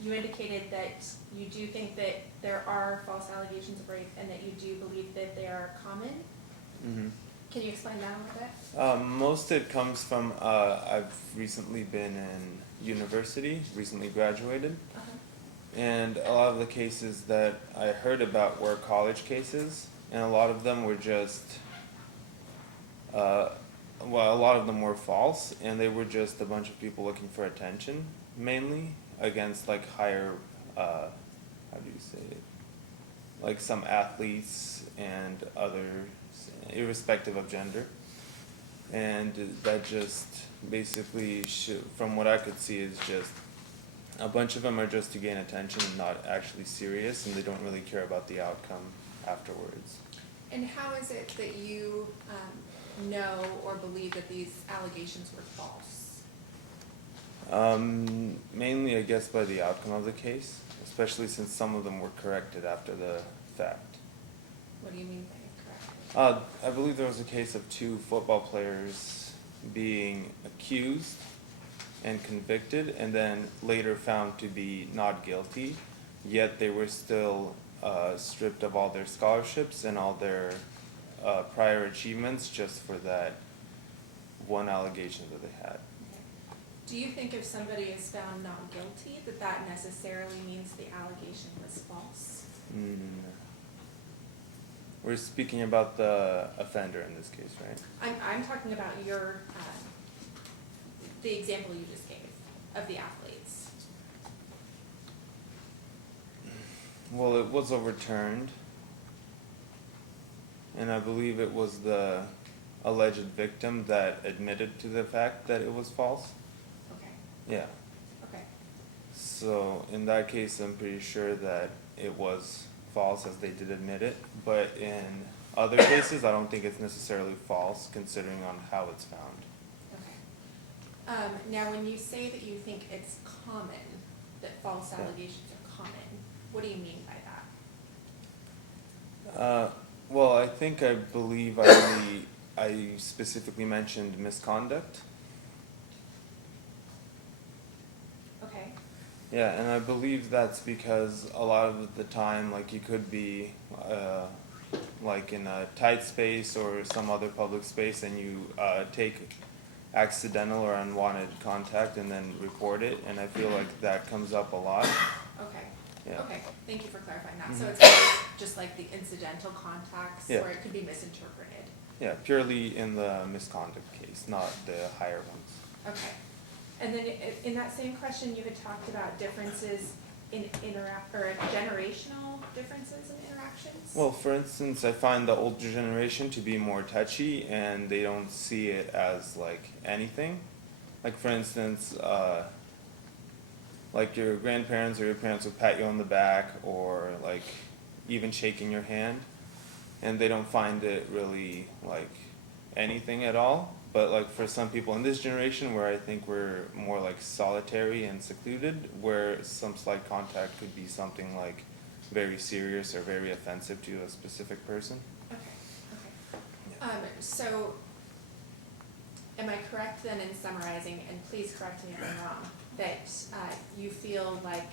you indicated that you do think that there are false allegations of rape and that you do believe that they are common. Mm-hmm. Can you explain that a little bit? Most of it comes from, I've recently been in university, recently graduated, and a lot of the cases that I heard about were college cases, and a lot of them were just, a lot of them were false, and they were just a bunch of people looking for attention, mainly, against like higher, how do you say it, like some athletes and others, irrespective of gender. And that just basically, from what I could see, is just a bunch of them are just to gain attention and not actually serious, and they don't really care about the outcome afterwards. And how is it that you know or believe that these allegations were false? Mainly, I guess, by the outcome of the case, especially since some of them were corrected after the fact. What do you mean by correct? I believe there was a case of 2 football players being accused and convicted, and then later found to be not guilty, yet they were still stripped of all their scholarships and all their prior achievements just for that one allegation that they had. Do you think if somebody is found not guilty, that that necessarily means the allegation was false? We're speaking about the offender in this case, right? I'm talking about your, the example you just gave of the athletes. Well, it was overturned, and I believe it was the alleged victim that admitted to the fact that it was false. Okay, Yeah. okay. So in that case, I'm pretty sure that it was false, as they did admit it. But in other cases, I don't think it's necessarily false, considering on how it's found. Okay. Now, when you say that you think it's common, that false Yeah. allegations are common, what do you mean by that? Well, I believe I specifically mentioned misconduct. Okay, Yeah, and I believe that's because a lot of the time, like, you could be, like in a tight space or some other public space, and you take accidental or unwanted contact and then report it, and I feel like that comes up a lot. okay. Yeah. Okay, thank you for clarifying that. So Mhm. it's always just like the incidental contacts Yeah. where it could be misinterpreted. Yeah, purely in the misconduct case, not the higher ones. Okay. And then in that same question, you had talked about differences in generational differences in interactions? Well, for instance, I find the older generation to be more touchy, and they don't see it as like anything. Like, for instance, like your grandparents or your parents would pat you on the back, or like even shaking your hand, and they don't find it really like anything at all. But like for some people in this generation, where I think we're more like solitary and secluded, where some slight contact could be something like very serious or very offensive to a specific person. Okay, okay. So, am I correct then in summarizing, and please correct me if I'm wrong, that you feel like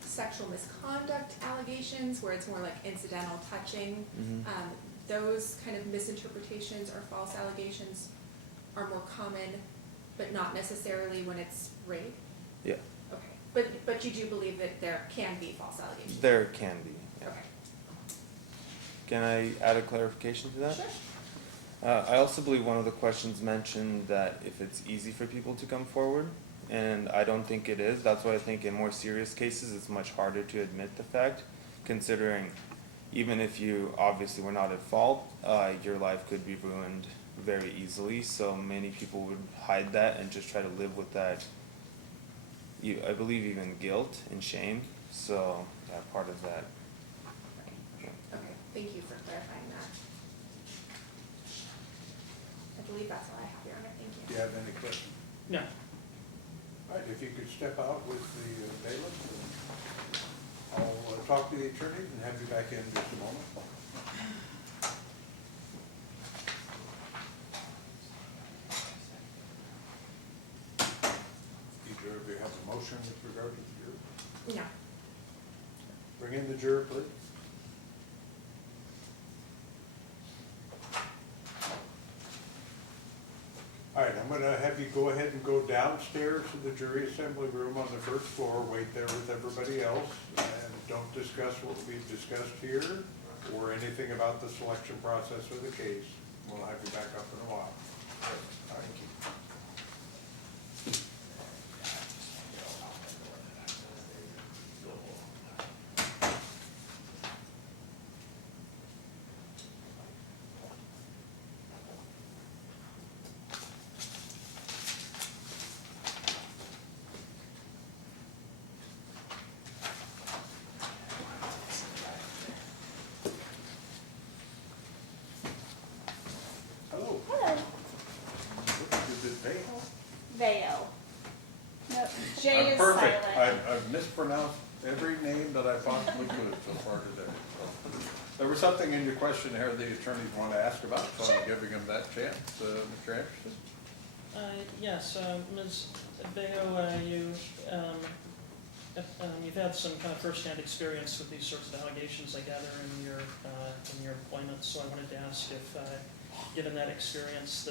sexual misconduct allegations, where it's more like incidental touching, those kind of misinterpretations or false allegations are more common, but not necessarily when it's rape? Yeah, Okay, but you do believe that there can be false allegations? there can be. Yeah. Okay. Can I add a clarification to that? Sure. I also believe one of the questions mentioned that if it's easy for people to come forward, and I don't think it is. That's why I think in more serious cases it's much harder to admit the fact, considering even if you obviously were not at fault, your life could be ruined very easily. So many people would hide that and just try to live with that, I believe, even guilt and shame. So yeah, part of that. Right. Okay, thank you for clarifying that. I believe that's all I have, Your Honor, thank Do you. you have any questions? No. All right, if you could step out with the bailiff, I'll talk to the attorney and have you back in just a moment. Either of you have a motion with regard to the juror? No. Bring in the juror, please. All right, I'm gonna have you go ahead and go downstairs to the jury assembly room on the first floor, wait there with everybody else, and don't discuss what we've discussed here or anything about the selection process of the case. We'll have you back up in a while. All right. Veo. No, J I'm is perfect. silent. I've mispronounced every name that I possibly could so far today. So, there was something in your questionnaire the attorneys want to ask about, so I'm giving them that chance. Mr. Anderson? Yes, Ms. Veo, you've had some kind of first-hand experience with these sorts of allegations, I gather, in your employment, so I wanted to ask if, given that experience,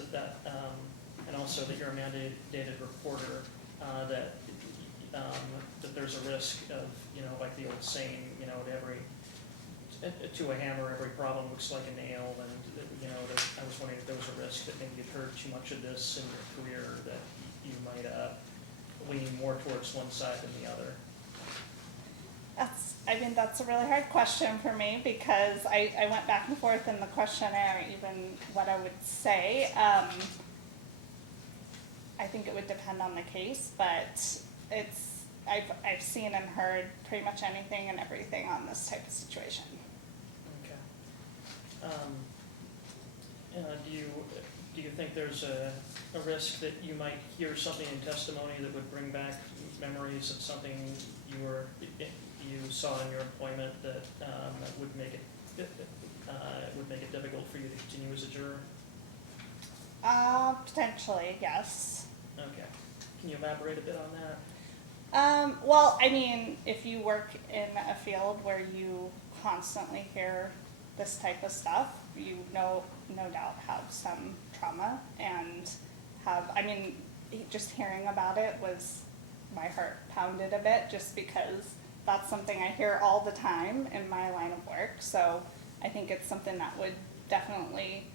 and also that you're a mandated reporter, that there's a risk of, like the old saying, to a hammer, every problem looks like a nail, and, that I was wondering if there was a risk that maybe you've heard too much of this in your career, that you might lean more towards one side than the other. That's a really hard question for me because I went back and forth in the questionnaire, even what I would say. I think it would depend on the case, but I've seen and heard pretty much anything and everything on this type of situation. Okay. Do you think there's a risk that you might hear something in testimony that would bring back memories of something you saw in your employment that would make it difficult for you to continue as a juror? Potentially, yes. Okay. Can you elaborate a bit on that? Well, I mean, if you work in a field where you constantly hear this type of stuff, you no doubt have some trauma and just hearing about it my heart pounded a bit just because that's something I hear all the time in my line of work. So I think it's something that would definitely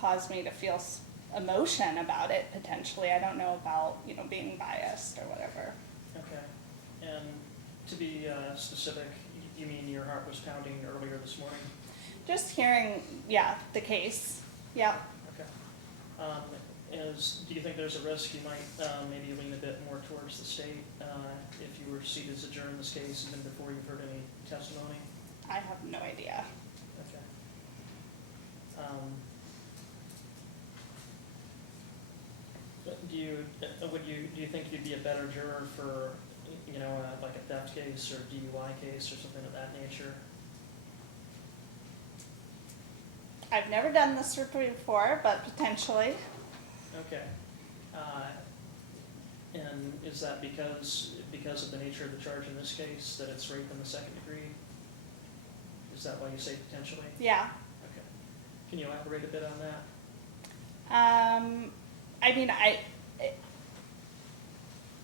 cause me to feel emotion about it potentially. I don't know about, being biased or whatever. Okay. And to be specific, you mean your heart was pounding earlier this morning? Just hearing, the case. Yeah. Okay. Do you think there's a risk you might maybe lean a bit more towards the state if you were seated as a juror in this case, even before you've heard any testimony? I have no idea. Okay. Do you think you'd be a better juror for, like a theft case or DUI case or something of that nature? I've never done this before, but potentially. Okay. And is that because of the nature of the charge in this case, that it's rape in the second degree? Is that why you say potentially? Yeah. Okay. Can you elaborate a bit on that?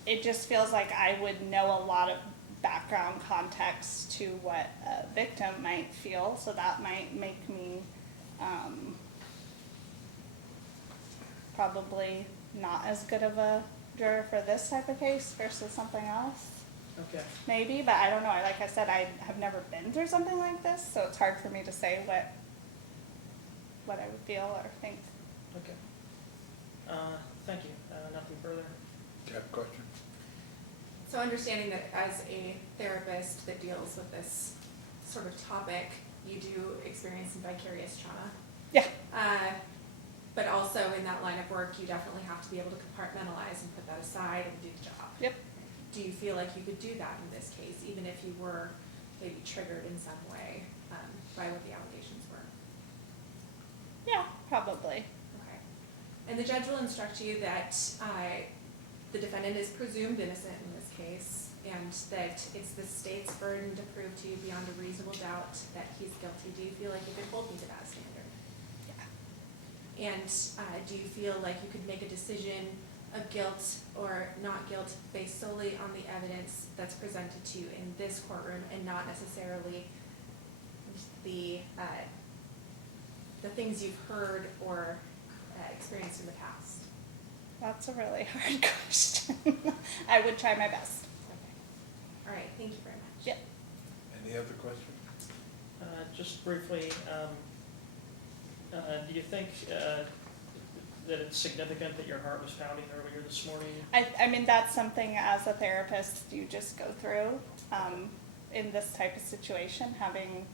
It just feels like I would know a lot of background context to what a victim might feel, so that might make me probably not as good of a juror for this type of case versus something else. Okay. Maybe, but I don't know. Like I said, I have never been through something like this, so it's hard for me to say what I would feel or think. Okay. Thank you. Nothing further? Do you have a question? So understanding that as a therapist that deals with this sort of topic, you do experience some vicarious trauma. Yeah. But also in that line of work, you definitely have to be able to compartmentalize and put that aside and do the job. Yep. Do you feel like you could do that in this case, even if you were maybe triggered in some way by what the allegations were? Yeah, probably. Okay. And the judge will instruct you that the defendant is presumed innocent in this case, and that it's the state's burden to prove to you beyond a reasonable doubt that he's guilty. Do you feel like you could hold me to that standard? And do you feel like you could make a decision of guilt or not guilt based solely on the evidence that's presented to you in this courtroom and not necessarily the things you've heard or experienced in the past? That's a really hard question. I would try my best. Okay. All right. Thank you very much. Yep. Any other questions? Just briefly, do you think that it's significant that your heart was pounding earlier this morning? I mean, that's something as a therapist you just go through in this type of situation, having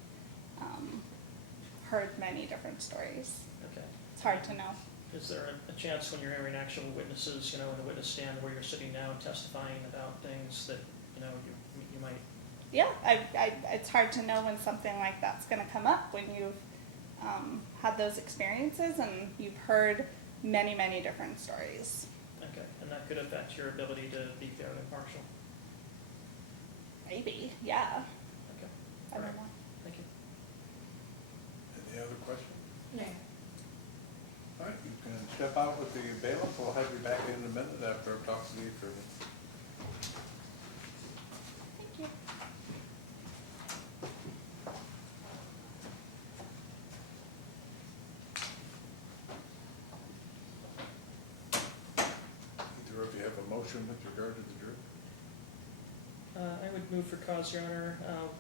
heard many different stories. Okay. It's hard to know. Is there a chance when you're hearing actual witnesses, in a witness stand where you're sitting down testifying about things that, you might, Yeah, it's hard to know when something like that's gonna come up, when you've, had those experiences and you've heard many, many different stories. okay, and that could affect your ability to be fair and impartial? Maybe, yeah, Okay, I don't know. thank you. Any other questions? No. All right, you can step out with the bailiff. We'll have you back in a minute after I've talked to the attorney. Thank you. Either of you have a motion with regard to the jury? I would move for cause, Your Honor.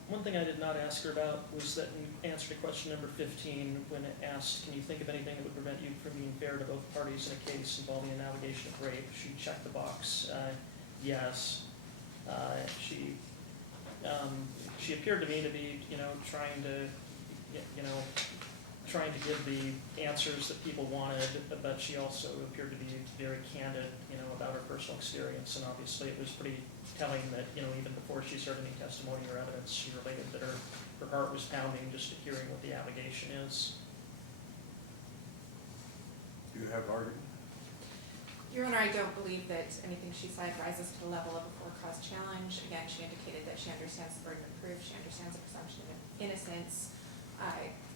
One thing I did not ask her about was that in answer to question number 15, when it asked, can you think of anything that would prevent you from being fair to both parties in a case involving an allegation of rape? She checked the box, yes. She appeared to me to be, trying to give the answers that people wanted, but she also appeared to be very candid, about her personal experience, and obviously it was pretty telling that, even before she started any testimony or evidence, she related that her heart was pounding just at hearing what the allegation is. Do you have argument? Your Honor, I don't believe that anything she said rises to the level of a for-cause challenge. Again, she indicated that she understands the burden of proof, she understands the presumption of innocence.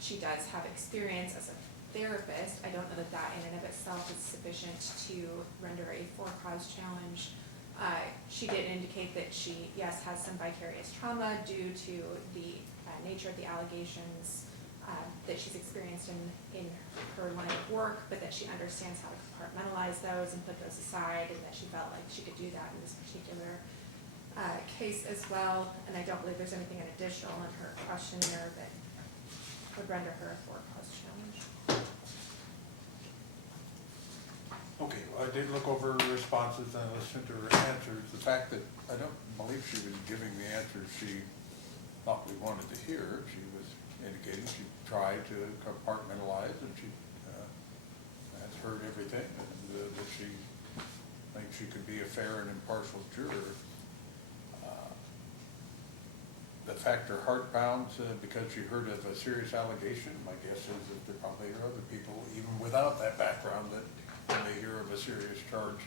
She does have experience as a therapist. I don't know that that in and of itself is sufficient to render a for-cause challenge. She did indicate that she, yes, has some vicarious trauma due to the nature of the allegations that she's experienced in her line of work, but that she understands how to compartmentalize those and put those aside, and that she felt like she could do that in this particular case as well. And I don't believe there's anything additional in her questionnaire that would render her a for-cause challenge. Okay, well, I did look over her responses and listened to her answers. The fact that I don't believe she was giving the answers she thought we wanted to hear. She was indicating she tried to compartmentalize, and she has heard everything, and that she thinks she could be a fair and impartial juror. The fact her heart pounds because she heard of a serious allegation, my guess is that there probably are other people, even without that background, that when they hear of a serious charge,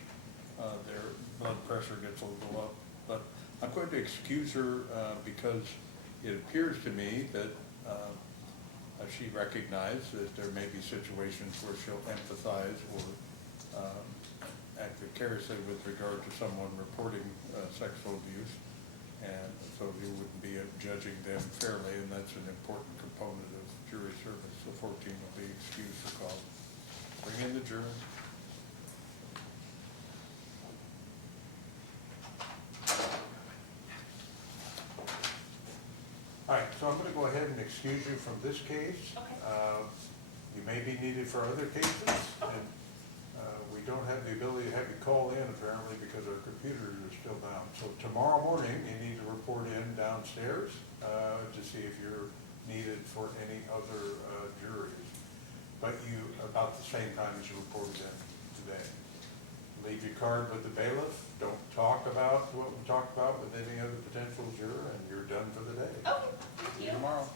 their blood pressure gets a little up. But I'm going to excuse her because it appears to me that she recognized that there may be situations where she'll empathize or act vicariously with regard to someone reporting sexual abuse. And so you wouldn't be judging them fairly, and that's an important component of jury service. So 14 will be excused for cause. Bring in the jury. All right, so I'm going to go ahead and excuse you from this case. Okay. You may be needed for other cases, and we don't have the ability to have you call in apparently because our computers are still down. So tomorrow morning, you need to report in downstairs to see if you're needed for any other juries. But you, about the same time as you reported in today. Leave your card with the bailiff. Don't talk about what we talked about with any other potential juror, and you're done for the day. Okay, thank See you. you tomorrow.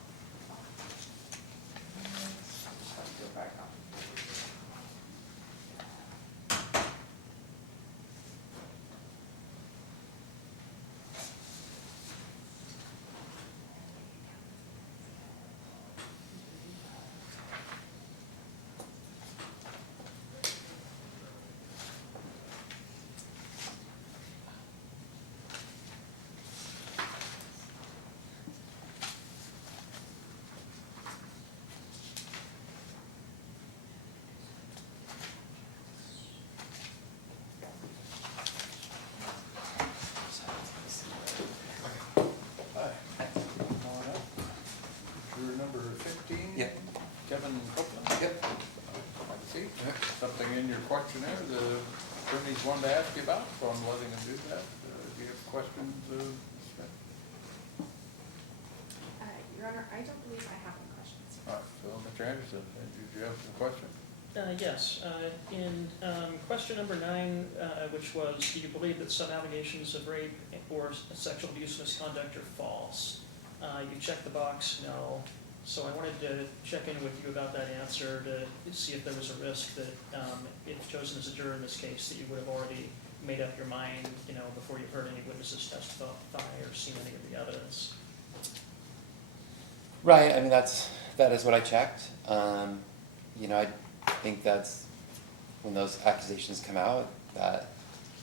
Hi. Come on up. Juror number 15? Yep. Kevin Copeland? Yep. Have a seat. Something in your questionnaire the attorneys wanted to ask you about, so I'm letting them do that. Do you have questions, Ms. Smith? Your Honor, I don't believe I have any questions. All right, so Mr. Anderson, did you have some questions? Yes, in question number 9, which was, do you believe that some allegations of rape or sexual abuse misconduct are false? You checked the box, no. So I wanted to check in with you about that answer to see if there was a risk that if chosen as a juror in this case, that you would have already made up your mind, before you've heard any witnesses testify or seen any of the evidence. Right, I mean, that is what I checked. I think that's when those accusations come out, that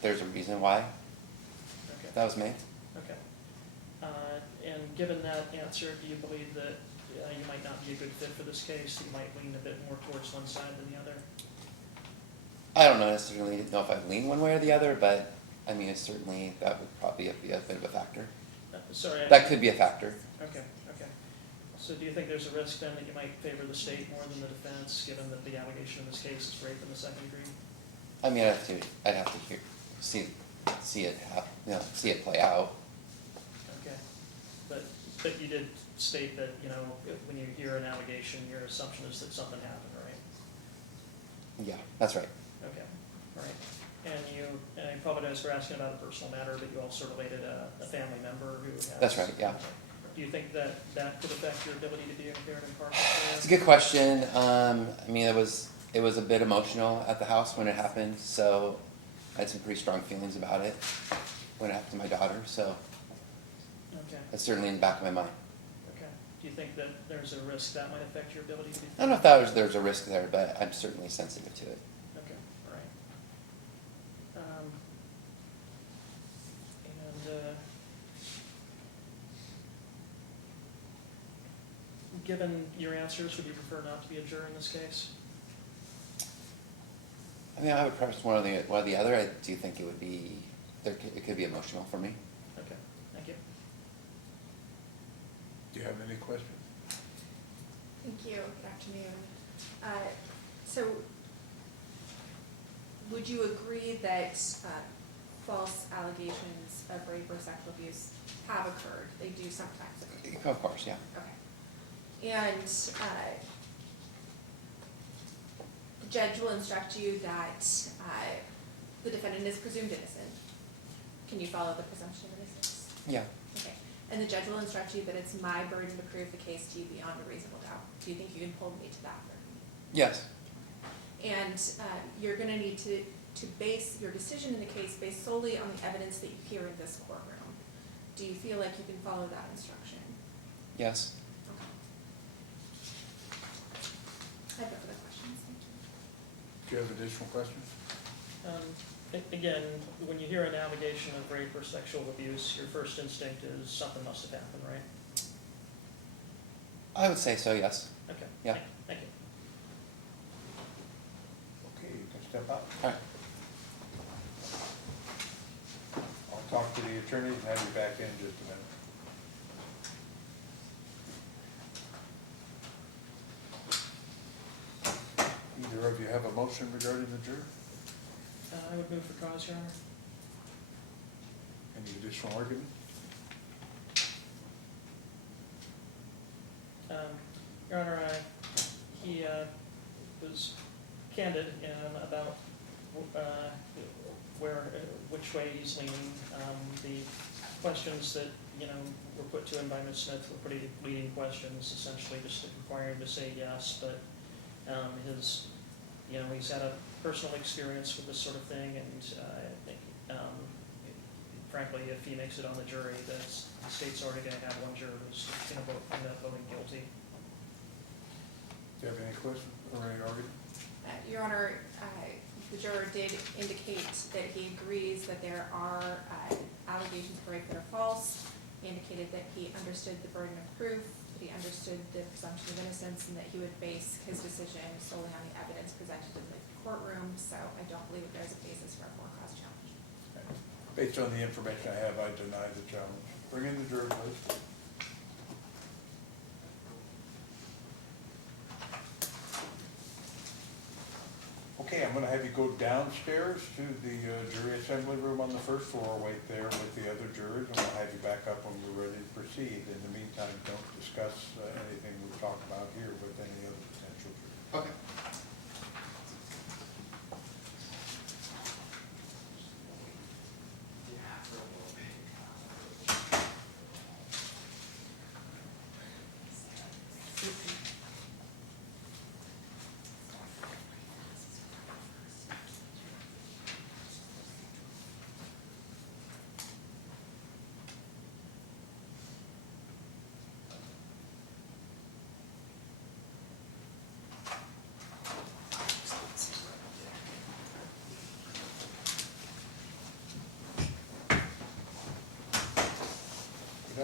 there's a reason why Okay. that was made. Okay. And given that answer, do you believe that you might not be a good fit for this case? You might lean a bit more towards one side than the other? I don't necessarily know if I lean one way or the other, but I mean, it's certainly, that would probably be a bit of a factor. Sorry. That could be a factor. Okay. So do you think there's a risk then that you might favor the state more than the defense, given that the allegation in this case is rape in the second degree? I mean, I'd have to see it play out. Okay. But you did state that, when you hear an allegation, your assumption is that something happened, right? Yeah, that's right. Okay, all right. And I apologize for asking about a personal matter, but you also related a family member who has... That's right, yeah. Do you think that could affect your ability to be impaired in part? It's a good question. I mean, it was a bit emotional at the house when it happened, so I had some pretty strong feelings about it when it happened to my daughter, so Okay, it's certainly in the back of my mind. okay. Do you think that there's a risk that might affect your ability to be... I don't know if there's a risk there, but I'm certainly sensitive to it. Okay, all right. Given your answers, would you prefer not to be a juror in this case? I mean, I would preference one or the other. I do think it could be emotional for me. Okay, thank you. Do you have any questions? Thank you, good afternoon. So, would you agree that false allegations of rape or sexual abuse have occurred? They do sometimes occur. Of course, yeah. Okay. And the judge will instruct you that the defendant is presumed innocent. Can you follow the presumption of innocence? Yeah. Okay. And the judge will instruct you that it's my burden to prove the case to you beyond a reasonable doubt. Do you think you can hold me to that burden? Yes. And you're going to need to base your decision in the case based solely on the evidence that you hear in this courtroom. Do you feel like you can follow that instruction? Yes. Okay. I have no further questions. Thank you. Do you have additional questions? Again, when you hear an allegation of rape or sexual abuse, your first instinct is something must have happened, right? I would say so, yes. Okay. Yeah. Thank you. Okay, you can step up. All right. I'll talk to the attorneys and have you back in just a minute. Either of you have a motion regarding the juror? I would move for cause, Your Honor. Any additional argument? Your Honor, he was candid about which way he's leaning. The questions that were put to him by Ms. Smith were pretty leading questions, essentially just requiring him to say yes. But he's had a personal experience with this sort of thing, and I think, frankly, if he makes it on the jury, the state's already going to have one juror who's going to end up voting guilty. Do you have any questions or any argument? Your Honor, the juror did indicate that he agrees that there are allegations of rape that are false. He indicated that he understood the burden of proof, that he understood the presumption of innocence, and that he would base his decision solely on the evidence presented in the courtroom. So I don't believe that there's a basis for a four-cause challenge. Based on the information I have, I deny the challenge. Bring in the juror, please. Okay, I'm gonna have you go downstairs to the jury assembly room on the first floor, wait there with the other jurors, and we'll have you back up when we're ready to proceed. In the meantime, don't discuss anything we've talked about here with any other potential jurors. Okay.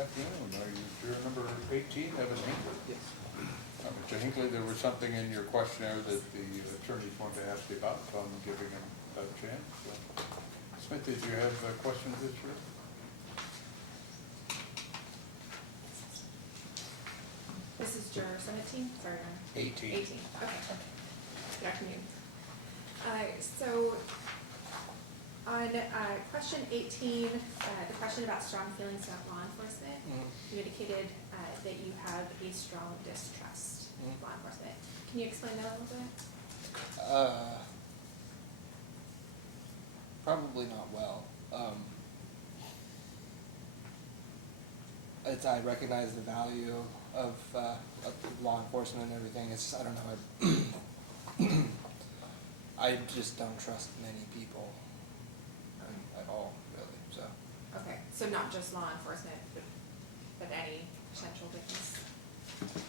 afternoon. Are you juror number 18, Evan Hinckley? Yes. Mr. Hinckley, there was something in your questionnaire that the attorneys wanted to ask you about, so I'm giving him a chance. Smith, did you have questions this year? This is juror 17, sorry, Your Honor. 18. 18, okay. Good afternoon. So on question 18, the question about strong feelings about law enforcement, you indicated that you have a strong distrust of law enforcement. Can you explain that a little bit? Probably not well. I recognize the value of law enforcement and everything. It's, I don't know, I just don't trust many people at all, really, so. Okay, so not just law enforcement, but any potential witness?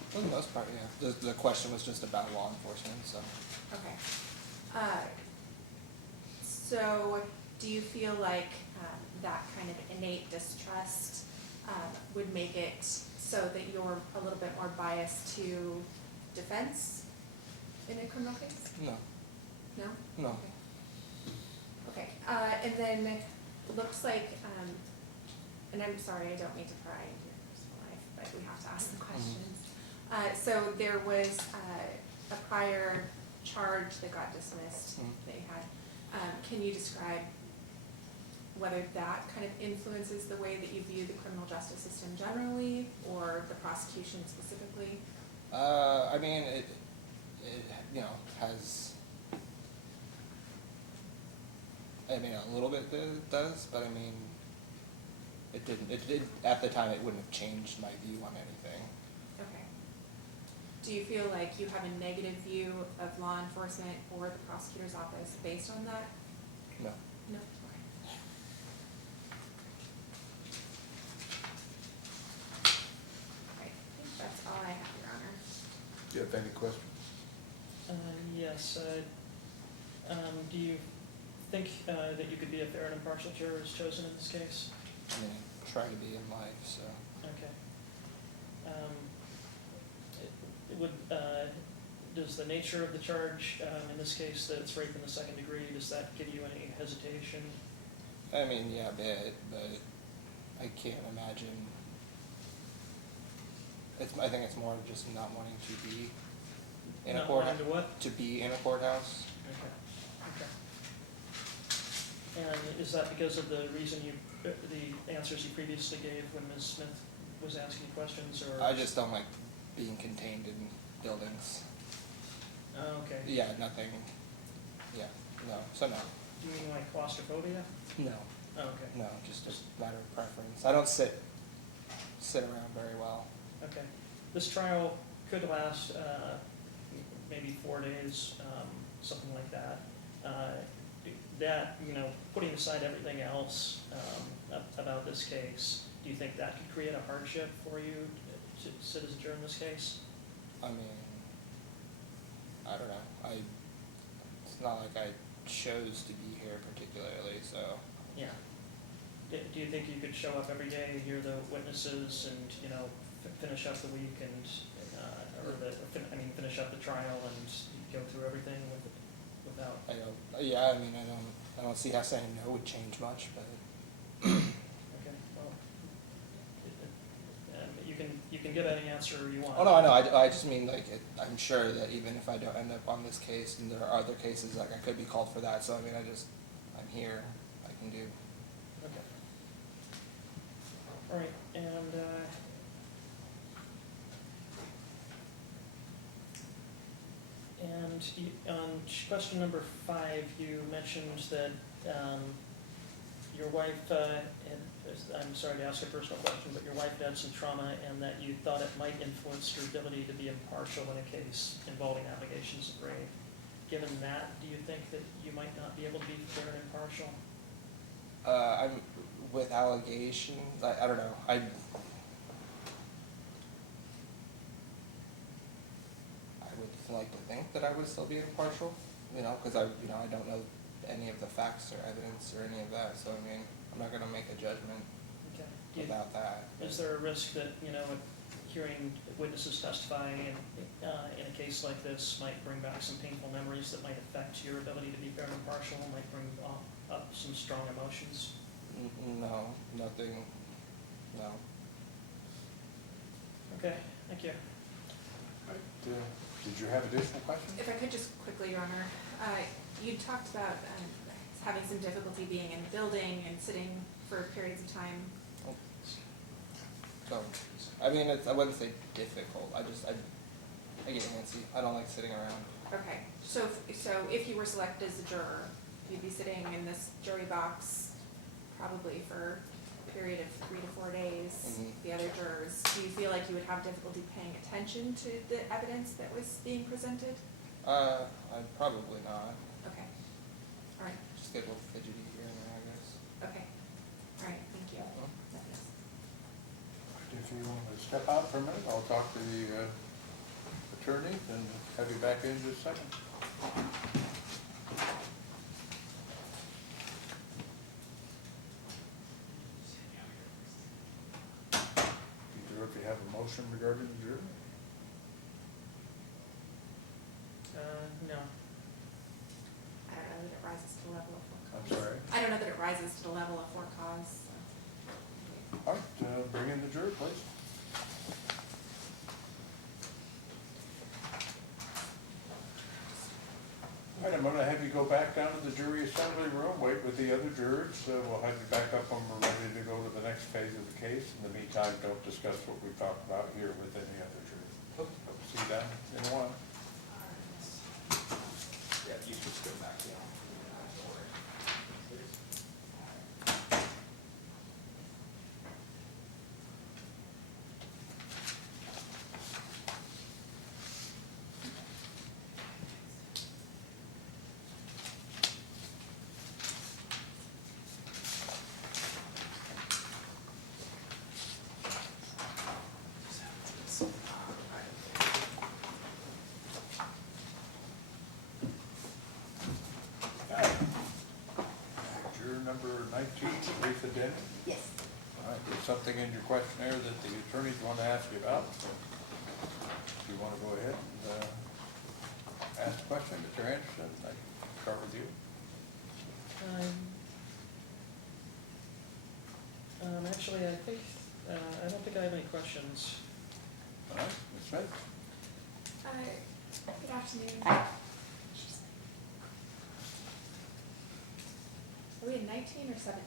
For the most part, yeah. The question was just about law enforcement, so. Okay. So do you feel like that kind of innate distrust would make it so that you're a little bit more biased to defense in a criminal case? No, No? no. Okay, and then it looks like, and I'm sorry, I don't mean to pry into your personal life, but we have to ask the questions. So there was a prior charge that got dismissed that you had. Can you describe whether that kind of influences the way that you view the criminal justice system generally, or the prosecution specifically? I mean, it you know, has, I mean, a little bit it does, but I mean, it did, at the time, it wouldn't have changed my view on anything. Okay. Do you feel like you have a negative view of law enforcement or the prosecutor's office based on that? No. No? Okay. Okay, I think that's all I have, Your Honor. Do you have any questions? Yes, do you think that you could be a fair and impartial juror as chosen in this case? I mean, try to be in life, so. Okay. Does the nature of the charge, in this case, that it's rape in the second degree, does that give you any hesitation? I mean, yeah, a bit, but I can't imagine. I think it's more just not wanting to be in a Not courthouse. wanting to what? To be in a courthouse. Okay. And is that because of the reason the answers you previously gave when Ms. Smith was asking questions, or? I just don't like being contained in buildings. Oh, okay. Yeah, nothing. Yeah, no. So no. Do you mean like claustrophobia? No. Oh, okay. No, just a matter of preference. I don't sit around very well. Okay. This trial could last maybe 4 days, something like that. That, putting aside everything else about this case, do you think that could create a hardship for you to sit as a juror in this case? I mean, I don't know. It's not like I chose to be here particularly, so. Yeah. Do you think you could show up every day, hear the witnesses, and finish up the week and finish up the trial and go through everything without? I don't. Yeah, I mean, I don't see how saying no would change much, but. Okay. Well, you can give any answer you want. Oh no, I know. I just mean like I'm sure that even if I don't end up on this case, and there are other cases, like I could be called for that. So I mean, I'm here. I can do. Okay. All right, and on question number 5, you mentioned that your wife I'm sorry to ask a personal question, but your wife had some trauma, and that you thought it might influence your ability to be impartial in a case involving allegations of rape. Given that, do you think that you might not be able to be fair and impartial? I'm with allegations. I don't know. I would like to think that I would still be impartial, because I don't know any of the facts or evidence or any of that. So I mean, I'm not going to make a judgment. Okay. Yeah. without that. Is there a risk that, hearing witnesses testify in a case like this might bring back some painful memories that might affect your ability to be fair and impartial, might bring up some strong emotions? No, nothing, no. Okay, thank you. Right, did you have additional questions? If I could just quickly, Your Honor, you talked about having some difficulty being in the building and sitting for periods of time. So, I mean, I wouldn't say difficult, I get antsy, I don't like sitting around. Okay, so if you were selected as a juror, you'd be sitting in this jury box probably for a period of 3 to 4 days. Mhm. The other jurors, do you feel like you would have difficulty paying attention to the evidence that was being presented? I'd probably not, Okay, all right, just get a little fidgety here and there, I guess. okay, all right, thank you. That is- If you want to step out for a minute, I'll talk to the attorney and have you back in just a second. Either if you have a motion regarding the jury? No. I don't know that it rises to the level of for I'm cause. sorry. I don't know that it rises to the level of for cause. So. All right, bring in the jury, please. All right, I'm gonna have you go back down to the jury assembly room, wait with the other jurors. We'll have you back up when we're ready to go to the next phase of the case. In the meantime, don't discuss what we talked about here with any other jurors. See you down in a while. Yeah, you just go back, yeah. Juror number 19, Lisa Denny. Yes. All right, there's something in your questionnaire that the attorneys want to ask you about, so if you want to go ahead and ask the question, if you're interested, I can start with you. Actually, I think, I don't think I have any questions. All right, Ms. Smith? Good afternoon. Hi. Are we in 19 or 17?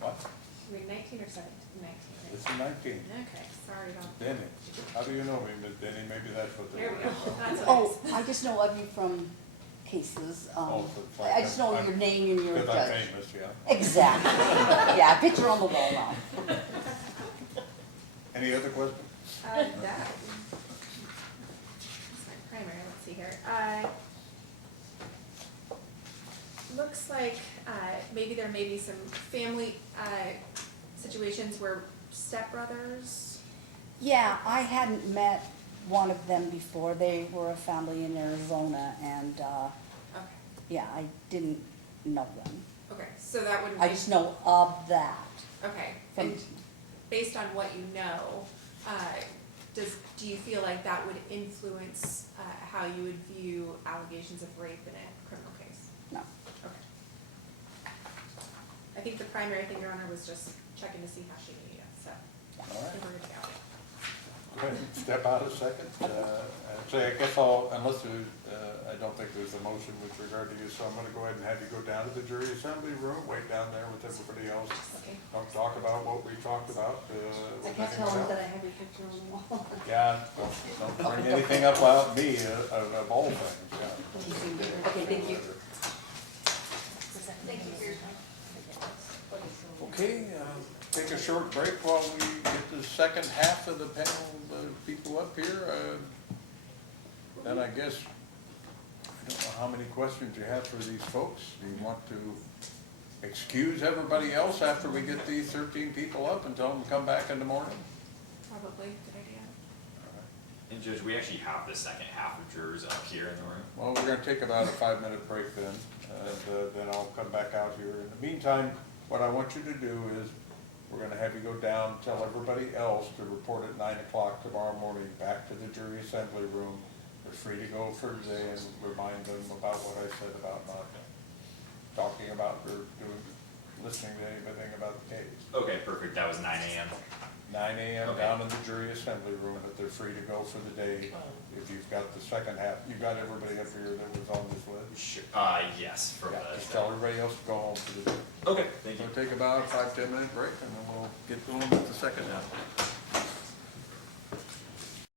What? Are we in 19 or 17? 19. Right? It's a 19. Okay, sorry about that. Denny. How do you know me, Ms. Denny? Maybe that's what they There we were. go. That's what Oh, I just know of you from cases. Oh, so it's like I just know I'm- your name and you're a Because I'm judge. famous, yeah. Exactly. Yeah, picture on the wall now. Any other questions? That's my primary, let's see here. Looks like maybe there may be some family situations where stepbrothers. Yeah, I hadn't met one of them before. They were a family in Arizona and, Okay, yeah, I didn't know them. okay, so that wouldn't I be, just know of that. okay, From, and based on what you know, do you feel like that would influence how you would view allegations of rape in a criminal case? no. Okay. I think the primary thing, Your Honor, was just checking to see how she knew you, so I All right. think we're good to go. Go ahead, step out a second. I guess unless there's, I don't think there's a motion with regard to you, so I'm gonna go ahead and have you go down to the jury assembly room, wait down there with everybody else. Okay. Don't talk about what we talked about, I with can't tell anyone them that else. I have your picture on the wall. Yeah, don't bring anything up about me, of all things, yeah. Okay, thank you. Thank you for your time. Okay, take a short break while we get the second half of the panel, the people up here. Then I guess, I don't know how many questions you have for these folks. Do you want to excuse everybody else after we get these 13 people up and tell them to come back in the morning? Probably, good idea. And Judge, we actually have the second half of jurors up here in the room. Well, we're gonna take about a 5-minute break then, and then I'll come back out here. In the meantime, what I want you to do is, We're gonna have you go down, tell everybody else to report at 9 o'clock tomorrow morning, back to the jury assembly room. They're free to go for today and remind them about what I said about not talking about or listening to anything about the case. Okay, perfect, that was 9 AM. 9 AM Okay. down in the jury assembly room, that they're free to go for the day. If you've got the second half, you've got everybody up here that was on this list. Sure, yes, from Yeah, the. just tell everybody else to go home for the day. Okay, thank you. We'll take about a 5-10 minute break and then we'll get going with the second half.